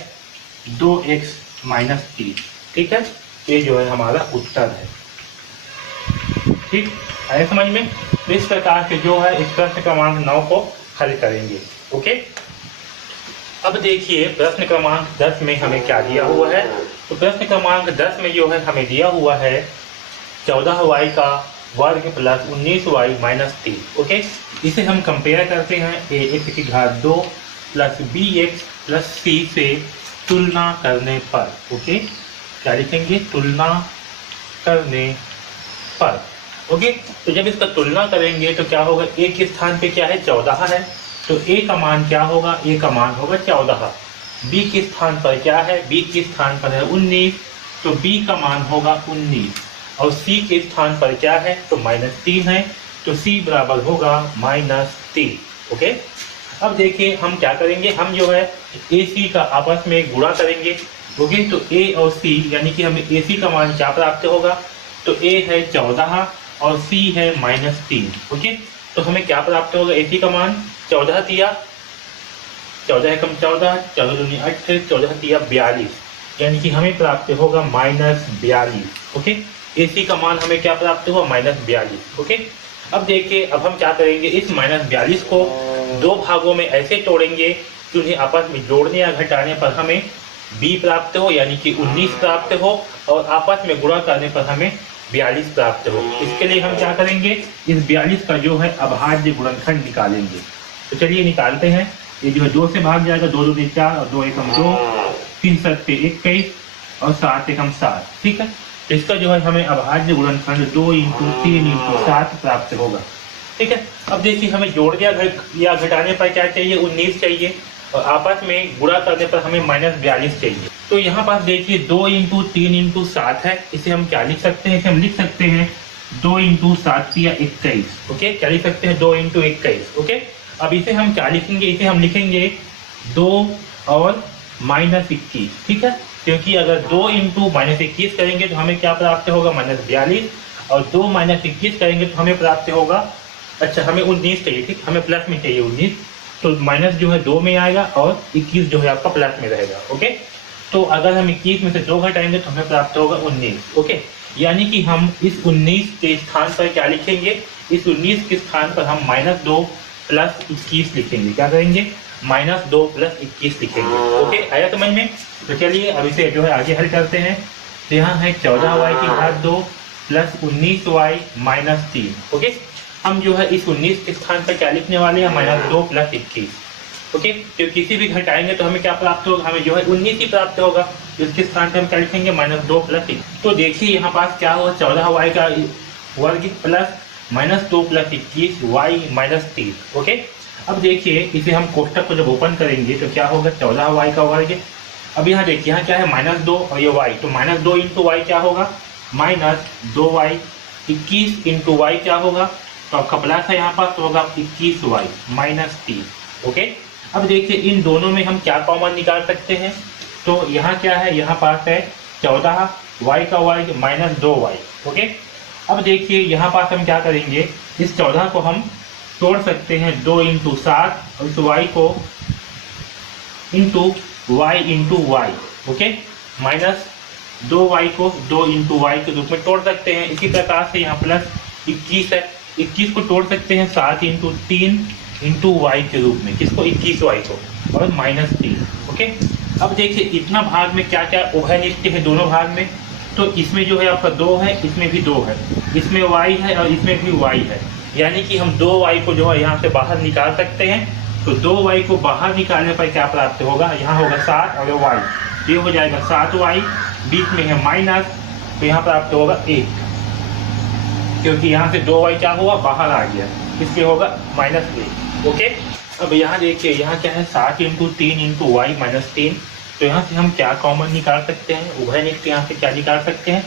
2x - 3, ठीक है। ये जो है हमारा उत्तर है, ठीक आया समझ में। तो इस प्रकार से जो है इस प्रश्न क्रमांक 9 को हल करेंगे, ओके। अब देखिए प्रश्न क्रमांक 10 में हमें क्या दिया हुआ है, तो प्रश्न क्रमांक 10 में जो है हमें दिया हुआ है 14y का वर्ग + 19y - 3, ओके। इसे हम कंपेयर करते हैं ax⁻2 + bx + c से तुलना करने पर, ओके। क्या लिखेंगे, तुलना करने पर, ओके। तो जब इसका तुलना करेंगे तो क्या होगा, a के स्थान पे क्या है 14 है, तो a का मान क्या होगा, a का मान होगा 14। b के स्थान पर क्या है, b के स्थान पर है 19, तो b का मान होगा 19 और c के स्थान पर क्या है, तो -3 है, तो c बराबर होगा -3, ओके। अब देखिए हम क्या करेंगे, हम जो है ac का आपस में गुणा करेंगे, ओके। तो a और c यानी कि हमें ac का मान क्या प्राप्त होगा, तो a है 14 और c है -3, ओके। तो हमें क्या प्राप्त होगा, ac का मान 14 दिया, 14 कम 14, 14 दूनी 28, 14 दिया 42, यानी कि हमें प्राप्त होगा -42, ओके। ac का मान हमें क्या प्राप्त हुआ, -42, ओके। अब देखिए अब हम क्या करेंगे, इस -42 को 2 भागों में ऐसे तोड़ेंगे कि उन्हें आपस में जोड़ने या घटाने पर हमें b प्राप्त हो, यानी कि 19 प्राप्त हो, और आपस में गुणा करने पर हमें 42 प्राप्त हो। इसके लिए हम क्या करेंगे, इस 42 का जो है अभाज्य गुणनखंड निकालेंगे। तो चलिए निकालते हैं, ये जो है 2 से भाग जाएगा, 2 दूनी 4 और 2 एकम 2, 3 7 21 और 7 एकम 7, ठीक है। तो इसका जो है हमें अभाज्य गुणनखंड 2 × 3 × 7 प्राप्त होगा, ठीक है। अब देखिए हमें जोड़ या घटाने पर क्या चाहिए, 19 चाहिए, और आपस में गुणा करने पर हमें -42 चाहिए। तो यहाँ पास देखिए 2 × 3 × 7 है, इसे हम क्या लिख सकते हैं, इसे हम लिख सकते हैं 2 × 7 या 21, ओके। क्या लिख सकते हैं, 2 × 21, ओके। अब इसे हम क्या लिखेंगे, इसे हम लिखेंगे 2 और -21, ठीक है, क्योंकि अगर 2 × -21 करेंगे तो हमें क्या प्राप्त होगा, -42, और 2 - 21 करेंगे तो हमें प्राप्त होगा, अच्छा हमें 19 चाहिए, ठीक, हमें प्लस में चाहिए 19, तो माइनस जो है 2 में आएगा और 21 जो है आपका प्लस में रहेगा, ओके। तो अगर हम 21 में से 2 घटाएंगे तो हमें प्राप्त होगा 19, ओके। यानी कि हम इस 19 के स्थान पर क्या लिखेंगे, इस 19 के स्थान पर हम -2 + 21 लिखेंगे, क्या करेंगे, -2 + 21 लिखेंगे, ओके। आया समझ में। तो चलिए अब इसे जो है आगे हल करते हैं। तो यहाँ है 14y⁻2 + 19y - 3, ओके। हम जो है इस 19 के स्थान पर क्या लिखने वाले हैं, -2 + 21, ओके। तो किसी भी घटाएंगे तो हमें क्या प्राप्त होगा, हमें जो है 19 ही प्राप्त होगा, इसके स्थान पर हम क्या लिखेंगे, -2 + 21। तो देखिए यहाँ पास क्या हुआ, 14y का वर्ग प्लस -2 + 21y - 3, ओके। अब देखिए इसे हम कोष्टक को जब ओपन करेंगे तो क्या होगा, 14y का वर्ग, अब यहाँ देखिए यहाँ क्या है -2 और ये y, तो -2 × y क्या होगा, -2y, 21 × y क्या होगा, तो आपका प्लस है यहाँ पर, तो होगा 21y - 3, ओके। अब देखिए इन दोनों में हम क्या कॉमन निकाल सकते हैं, तो यहाँ क्या है, यहाँ पास है 14y का वर्ग -2y, ओके। अब देखिए यहाँ पास हम क्या करेंगे, इस 14 को हम तोड़ सकते हैं 2 × 7 और इस y को y × y, ओके, -2y को 2 × y के रूप में तोड़ सकते हैं। इसी प्रकार से यहाँ प्लस 21 है, 21 को तोड़ सकते हैं 7 × 3 × y के रूप में, किसको, 21y को, और -3, ओके। अब देखिए इतना भाग में क्या क्या उभयनिष्ठ है दोनों भाग में, तो इसमें जो है आपका 2 है, इसमें भी 2 है, इसमें y है और इसमें भी y है, यानी कि हम 2y को जो है यहाँ से बाहर निकाल सकते हैं। तो 2y को बाहर निकालने पर क्या प्राप्त होगा, यहाँ होगा 7 और y, ये हो जाएगा 7y, बीच में है माइनस, तो यहाँ प्राप्त होगा 1, क्योंकि यहाँ से 2y क्या हुआ, बाहर आ गया, इसलिए होगा -1। ओके, अब यहाँ देखिए यहाँ क्या है, 7 × 3 × y -3, तो यहाँ से हम क्या कॉमन निकाल सकते हैं, उभयनिष्ठ यहाँ से क्या निकाल सकते हैं,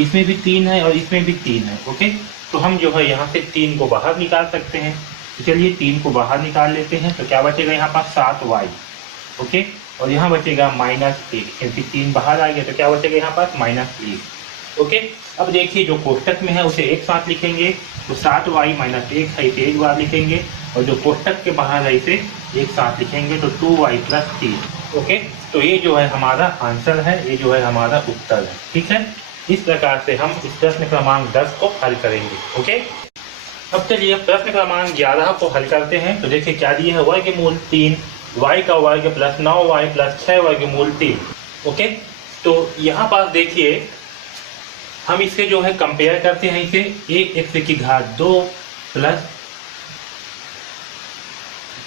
इसमें भी 3 है और इसमें भी 3 है। ओके, तो हम जो है यहाँ से 3 को बाहर निकाल सकते हैं, तो चलिए 3 को बाहर निकाल लेते हैं, तो क्या बचेगा यहाँ पास 7y। ओके, और यहाँ बचेगा -1, क्योंकि 3 बाहर आ गया, तो क्या बचेगा यहाँ पास -1। ओके, अब देखिए जो कोष्टक में है उसे एक साथ लिखेंगे, तो 7y - 1 है, इसे एक बार लिखेंगे, और जो कोष्टक के बाहर है इसे एक साथ लिखेंगे, तो 2y + 3। ओके, तो ये जो है हमारा आंसर है, ये जो है हमारा उत्तर है। ठीक है, इस प्रकार से हम इस प्रश्न क्रमांक 10 को हल करेंगे। ओके, अब चलिए प्रश्न क्रमांक 11 को हल करते हैं। तो देखिए क्या दिया है, वर्गमूल 3 y का वर्ग + 9y + 6 वर्गमूल 3। ओके, तो यहाँ पास देखिए हम इसके जो है कंपेयर करते हैं, इसे a(x)² प्लस,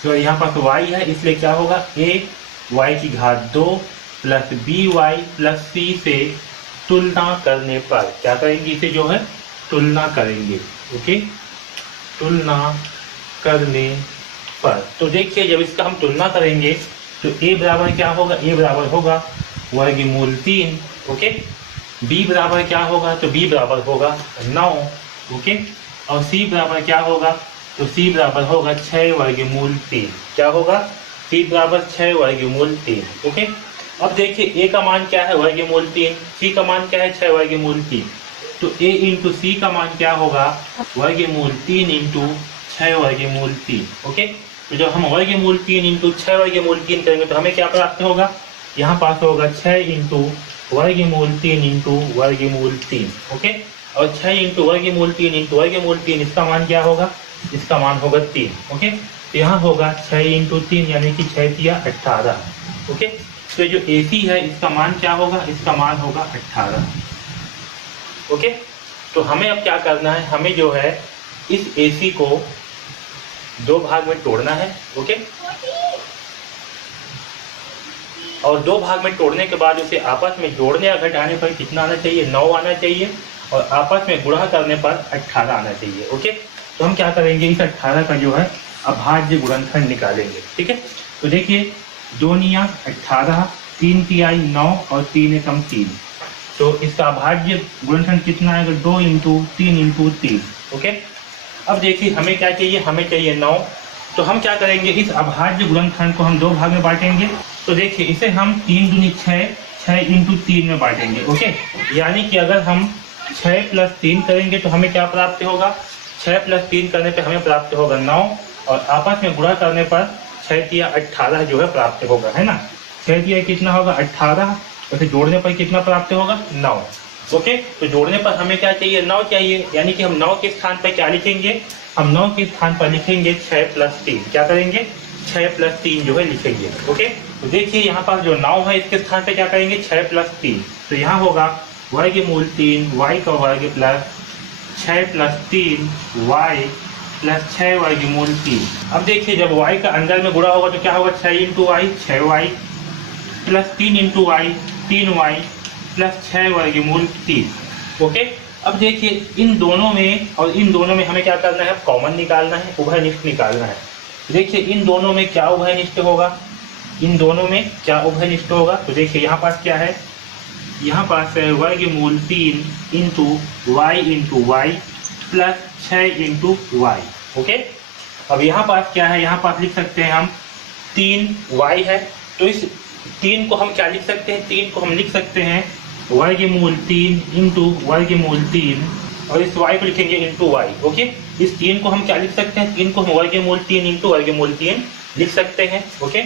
तो यहाँ पास y है, इसलिए क्या होगा a(y)² plus by plus c से तुलना करने पर क्या करेंगे, इसे जो है तुलना करेंगे। ओके, तुलना करने पर, तो देखिए जब इसका हम तुलना करेंगे तो a बराबर क्या होगा, a बराबर होगा वर्गमूल 3। ओके, b बराबर क्या होगा, तो b बराबर होगा 9। ओके, और c बराबर क्या होगा, तो c बराबर होगा 6 वर्गमूल 3। क्या होगा, c बराबर 6 वर्गमूल 3। ओके, अब देखिए a का मान क्या है, वर्गमूल 3, c का मान क्या है, 6 वर्गमूल 3, तो a × c का मान क्या होगा, वर्गमूल 3 × 6 वर्गमूल 3। ओके, तो जब हम वर्गमूल 3 × 6 वर्गमूल 3 करेंगे तो हमें क्या प्राप्त होगा, यहाँ पास होगा 6 × वर्गमूल 3 × वर्गमूल 3। ओके, और 6 × वर्गमूल 3 × वर्गमूल 3, इसका मान क्या होगा, इसका मान होगा 3। ओके, तो यहाँ होगा 6 × 3 यानी कि 6 × 18। ओके, तो जो AC है इसका मान क्या होगा, इसका मान होगा 18। ओके, तो हमें अब क्या करना है, हमें जो है इस AC को 2 भाग में तोड़ना है। ओके, और 2 भाग में तोड़ने के बाद उसे आपस में जोड़ने या घटाने पर कितना आना चाहिए, 9 आना चाहिए, और आपस में गुणा करने पर 18 आना चाहिए। ओके, तो हम क्या करेंगे, इस 18 का जो है अभाज्य गुणनखंड निकालेंगे। ठीक है, तो देखिए 2 × 18, 3 × 9 और 3 × 3, तो इसका अभाज्य गुणनखंड कितना आएगा, 2 × 3 × 3। ओके, अब देखिए हमें क्या चाहिए, हमें चाहिए 9, तो हम क्या करेंगे, इस अभाज्य गुणनखंड को हम 2 भाग में बांटेंगे। तो देखिए इसे हम 3 × 6, 6 × 3 में बांटेंगे। ओके, यानी कि अगर हम 6 + 3 करेंगे तो हमें क्या प्राप्त होगा, 6 + 3 करने पे हमें प्राप्त होगा 9, और आपस में गुणा करने पर 6 × 18 जो है प्राप्त होगा, है ना। 6 × कितना होगा 18, उसे जोड़ने पर कितना प्राप्त होगा 9। ओके, तो जोड़ने पर हमें क्या चाहिए, 9 चाहिए, यानी कि हम 9 के स्थान पर क्या लिखेंगे, हम 9 के स्थान पर लिखेंगे 6 + 3। क्या करेंगे, 6 + 3 जो है लिखेंगे। ओके, तो देखिए यहाँ पर जो 9 है इसके स्थान पे क्या करेंगे, 6 + 3, तो यहाँ होगा वर्गमूल 3 y का वर्ग प्लस 6 + 3 y + 6 वर्गमूल 3। अब देखिए जब y का अंदर में गुणा होगा तो क्या होगा, 6 × y 6y plus 3 × y 3y plus 6 वर्गमूल 3। ओके, अब देखिए इन दोनों में और इन दोनों में हमें क्या करना है, कॉमन निकालना है, उभयनिष्ठ निकालना है। देखिए इन दोनों में क्या उभयनिष्ठ होगा, इन दोनों में क्या उभयनिष्ठ होगा, तो देखिए यहाँ पास क्या है, यहाँ पास है वर्गमूल 3 × y प्लस 6 × y। ओके, अब यहाँ पास क्या है, यहाँ पास लिख सकते हैं हम 3y है, तो इस 3 को हम क्या लिख सकते हैं, 3 को हम लिख सकते हैं वर्गमूल 3 × वर्गमूल 3, और इस y को लिखेंगे × y। ओके, इस 3 को हम क्या लिख सकते हैं, 3 को हम वर्गमूल 3 × वर्गमूल 3 लिख सकते हैं। ओके,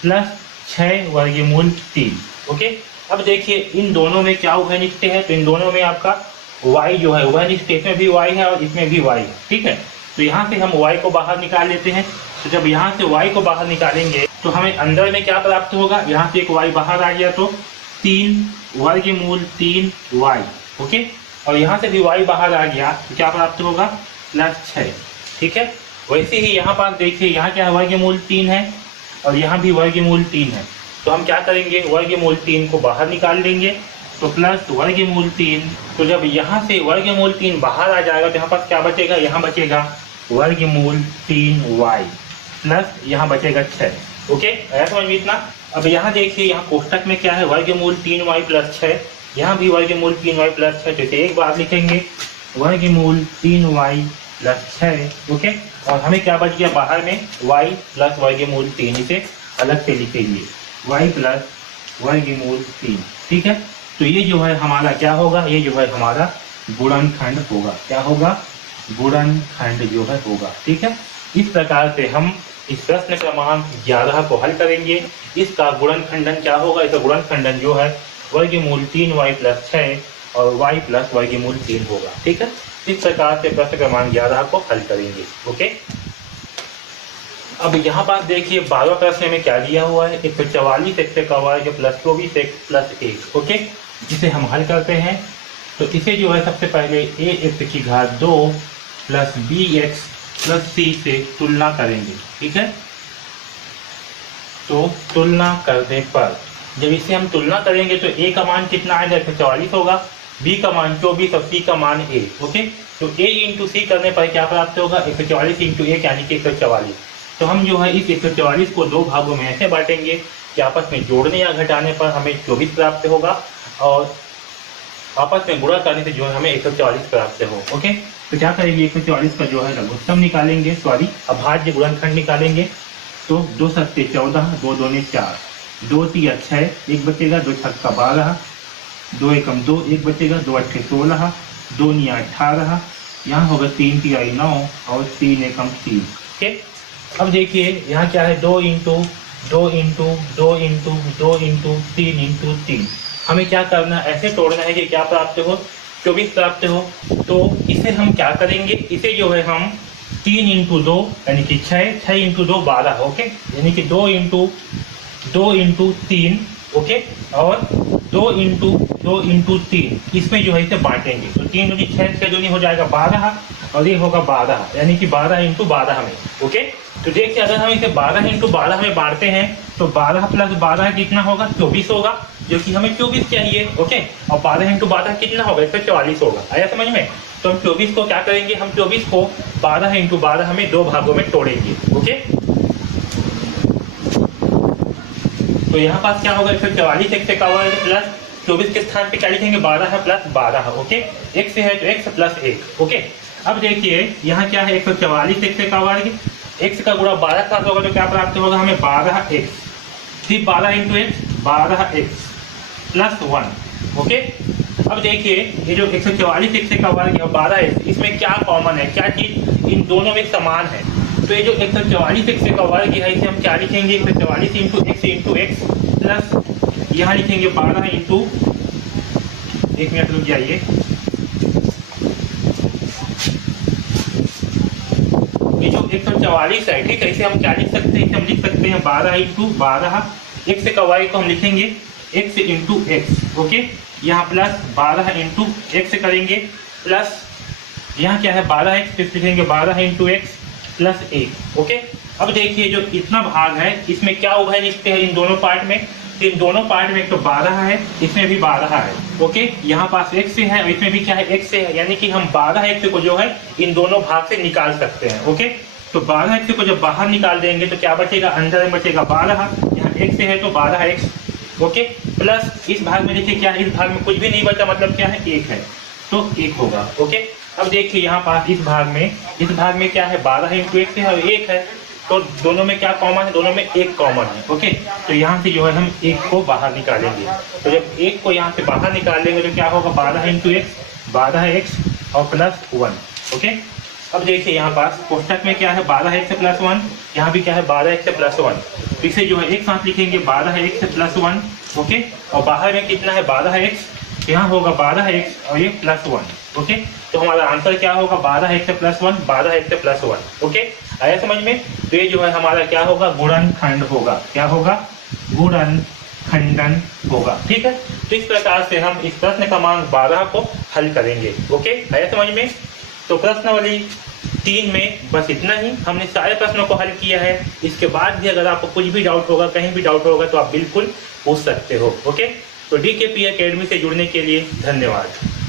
प्लस 6 वर्गमूल 3। ओके, अब देखिए इन दोनों में क्या उभयनिष्ठ है, तो इन दोनों में आपका y जो है उभयनिष्ठ, इसमें भी y है और इसमें भी y है। ठीक है, तो यहाँ से हम y को बाहर निकाल लेते हैं, तो जब यहाँ से y को बाहर निकालेंगे तो हमें अंदर में क्या प्राप्त होगा, यहाँ से एक y बाहर आ गया तो 3 वर्गमूल 3 y, ओके। और यहाँ से भी y बाहर आ गया तो क्या प्राप्त होगा, +6, ठीक है। वैसे ही यहाँ पर देखिए, यहाँ क्या है, वर्गमूल 3 है और यहाँ भी वर्गमूल 3 है। तो हम क्या करेंगे, वर्गमूल 3 को बाहर निकाल लेंगे तो प्लस वर्गमूल 3। तो जब यहाँ से वर्गमूल 3 बाहर आ जाएगा तो यहाँ पर क्या बचेगा, यहाँ बचेगा वर्गमूल 3y प्लस यहाँ बचेगा 6, ओके। ऐसा समझ में इतना। अब यहाँ देखिए, यहाँ कोष्टक में क्या है, वर्गमूल 3y प्लस 6, यहाँ भी वर्गमूल 3y प्लस 6। जैसे एक बार लिखेंगे वर्गमूल 3y प्लस 6, ओके। और हमें क्या बच गया बाहर में, y प्लस वर्गमूल 3, इसे अलग से लिखेंगे y प्लस वर्गमूल 3, ठीक है। तो ये जो है हमारा क्या होगा, ये जो है हमारा गुणनखंड होगा। क्या होगा, गुणनखंड जो है होगा, ठीक है। इस प्रकार से हम इस प्रश्न क्रमांक 11 को हल करेंगे। इसका गुणनखंडन क्या होगा, इसका गुणनखंडन जो है वर्गमूल 3y प्लस 6 और y प्लस वर्गमूल 3 होगा, ठीक है। इस प्रकार से प्रश्न क्रमांक 11 को हल करेंगे, ओके। अब यहाँ पर देखिए 12 प्रश्न में क्या दिया हुआ है, 144 x का वर्ग प्लस 24 x प्लस 1, ओके। जिसे हम हल करते हैं तो इसे जो है सबसे पहले ax की घात 2 प्लस bx प्लस c से तुलना करेंगे, ठीक है। तो तुलना करने पर जब इसे हम तुलना करेंगे तो a का मान कितना आएगा, 144 होगा, b का मान 24 और c का मान a, ओके। तो a इंटू सी करने पर क्या प्राप्त होगा, 144 इंटू 1 यानी कि 144। तो हम जो है इस 144 को दो भागों में ऐसे बांटेंगे कि आपस में जोड़ने या घटाने पर हमें 24 प्राप्त होगा और आपस में गुणा करने से जो है हमें 144 प्राप्त हो, ओके। तो क्या करेंगे, 144 का जो है लघुत्तम निकालेंगे, सॉरी अभाज्य गुणनखंड निकालेंगे। तो 2 सत्ते 14, 2 दूनी 4, 2 तिया 6, 1 बचेगा, 2 छक्का 12, 2 एकम 2, 1 बचेगा, 2 अट्ठे 16, 2 निया 18, यहाँ होगा 3 तिया 9 और 3 एकम 3, ओके। अब देखिए यहाँ क्या है, 2 into 2 into 2 into 2 into 3 into 3। हमें क्या करना है, ऐसे तोड़ना है कि क्या प्राप्त हो, 24 प्राप्त हो। तो इसे हम क्या करेंगे, इसे जो है हम 3 इंटू 2 यानी कि 6 इंटू 2 12, ओके। यानी कि 2 इंटू 3, ओके, और 2 इंटू 3 इसमें जो है इसे बांटेंगे। तो 3 दूनी 6, 6 दूनी हो जाएगा 12 और ये होगा 12, यानी कि 12 इंटू 12 में, ओके। तो देखिए अगर हम इसे 12 इंटू 12 में बांटते हैं तो 12 प्लस 12 कितना होगा, 24 होगा, जो कि हमें 24 चाहिए, ओके। और 12 इंटू 12 कितना होगा, 144 होगा। आया समझ में। तो हम 24 को क्या करेंगे, हम 24 को 12 इंटू 12 हमें दो भागों में तोड़ेंगे, ओके। तो यहाँ पास क्या होगा, 144 x का वर्ग प्लस 24 के स्थान पे क्या लिखेंगे, 12 प्लस 12, ओके। x से है तो x प्लस 1, ओके। अब देखिए यहाँ क्या है, 144 x का वर्ग, x का गुणा 12 के साथ होगा तो क्या प्राप्त होगा हमें, 12x, फिर 12 into x 12x plus 1, okay. अब देखिए ये जो 144 x का वर्ग है 12x, इसमें क्या कॉमन है, क्या चीज इन दोनों में समान है। तो ये जो 144 x का वर्ग है इसे हम क्या लिखेंगे, 144 इंटू एक्स प्लस यहाँ लिखेंगे 12 इंटू, 1 मिनट रुक जाइए, ये जो 144 है, ठीक है, इसे हम क्या लिख सकते हैं, हम लिख सकते हैं 12 इंटू 12, x का वर्ग को हम लिखेंगे x इंटू एक्स, ओके। यहाँ प्लस 12 इंटू एक्स करेंगे प्लस यहाँ क्या है 12x, लिखेंगे 12 इंटू एक्स प्लस 1, ओके। अब देखिए जो इतना भाग है इसमें क्या उभय लिखते हैं इन दोनों पार्ट में, तो इन दोनों पार्ट में एक तो 12 है, इसमें भी 12 है, ओके। यहाँ पास x से है, इसमें भी क्या है x से है, यानी कि हम 12x को जो है इन दोनों भाग से निकाल सकते हैं, ओके। तो 12x को जब बाहर निकाल देंगे तो क्या बचेगा, अंदर में बचेगा 12, यहाँ x से है तो 12x, ओके, प्लस इस भाग में देखिए क्या है, इस भाग में कुछ भी नहीं बचा, मतलब क्या है 1 है, तो 1 होगा, ओके। अब देखिए यहाँ पास इस भाग में क्या है, 12 इंटू एक्स है और 1 है, तो दोनों में क्या कॉमन है, दोनों में 1 कॉमन है, ओके। तो यहाँ से जो है हम 1 को बाहर निकालेंगे। तो जब 1 को यहाँ से बाहर निकालेंगे तो क्या होगा, 12 इंटू एक्स 12x और प्लस 1, ओके। अब देखिए यहाँ पास कोष्टक में क्या है, 12x प्लस 1, यहाँ भी क्या है 12x प्लस 1, इसे जो है एक साथ लिखेंगे 12x प्लस 1, ओके। और बाहर में कितना है 12x, यहाँ होगा 12x और ये प्लस 1, ओके। तो हमारा आंसर क्या होगा, 12x plus 1, 12x plus 1, okay. आया समझ में? तो ये जो है हमारा क्या होगा, गुणनखंड होगा। क्या होगा? गुणनखंडन होगा। ठीक है, तो इस प्रकार से हम इस प्रश्न क्रमांक 12 को हल करेंगे। ओके, आया समझ में? तो प्रश्नावली 3 में बस इतना ही, हमने सारे प्रश्नों को हल किया है। इसके बाद भी अगर आपको कुछ भी डाउट होगा, कहीं भी डाउट होगा, तो आप बिल्कुल पूछ सकते हो। ओके, तो DKP एकेडमी से जुड़ने के लिए धन्यवाद।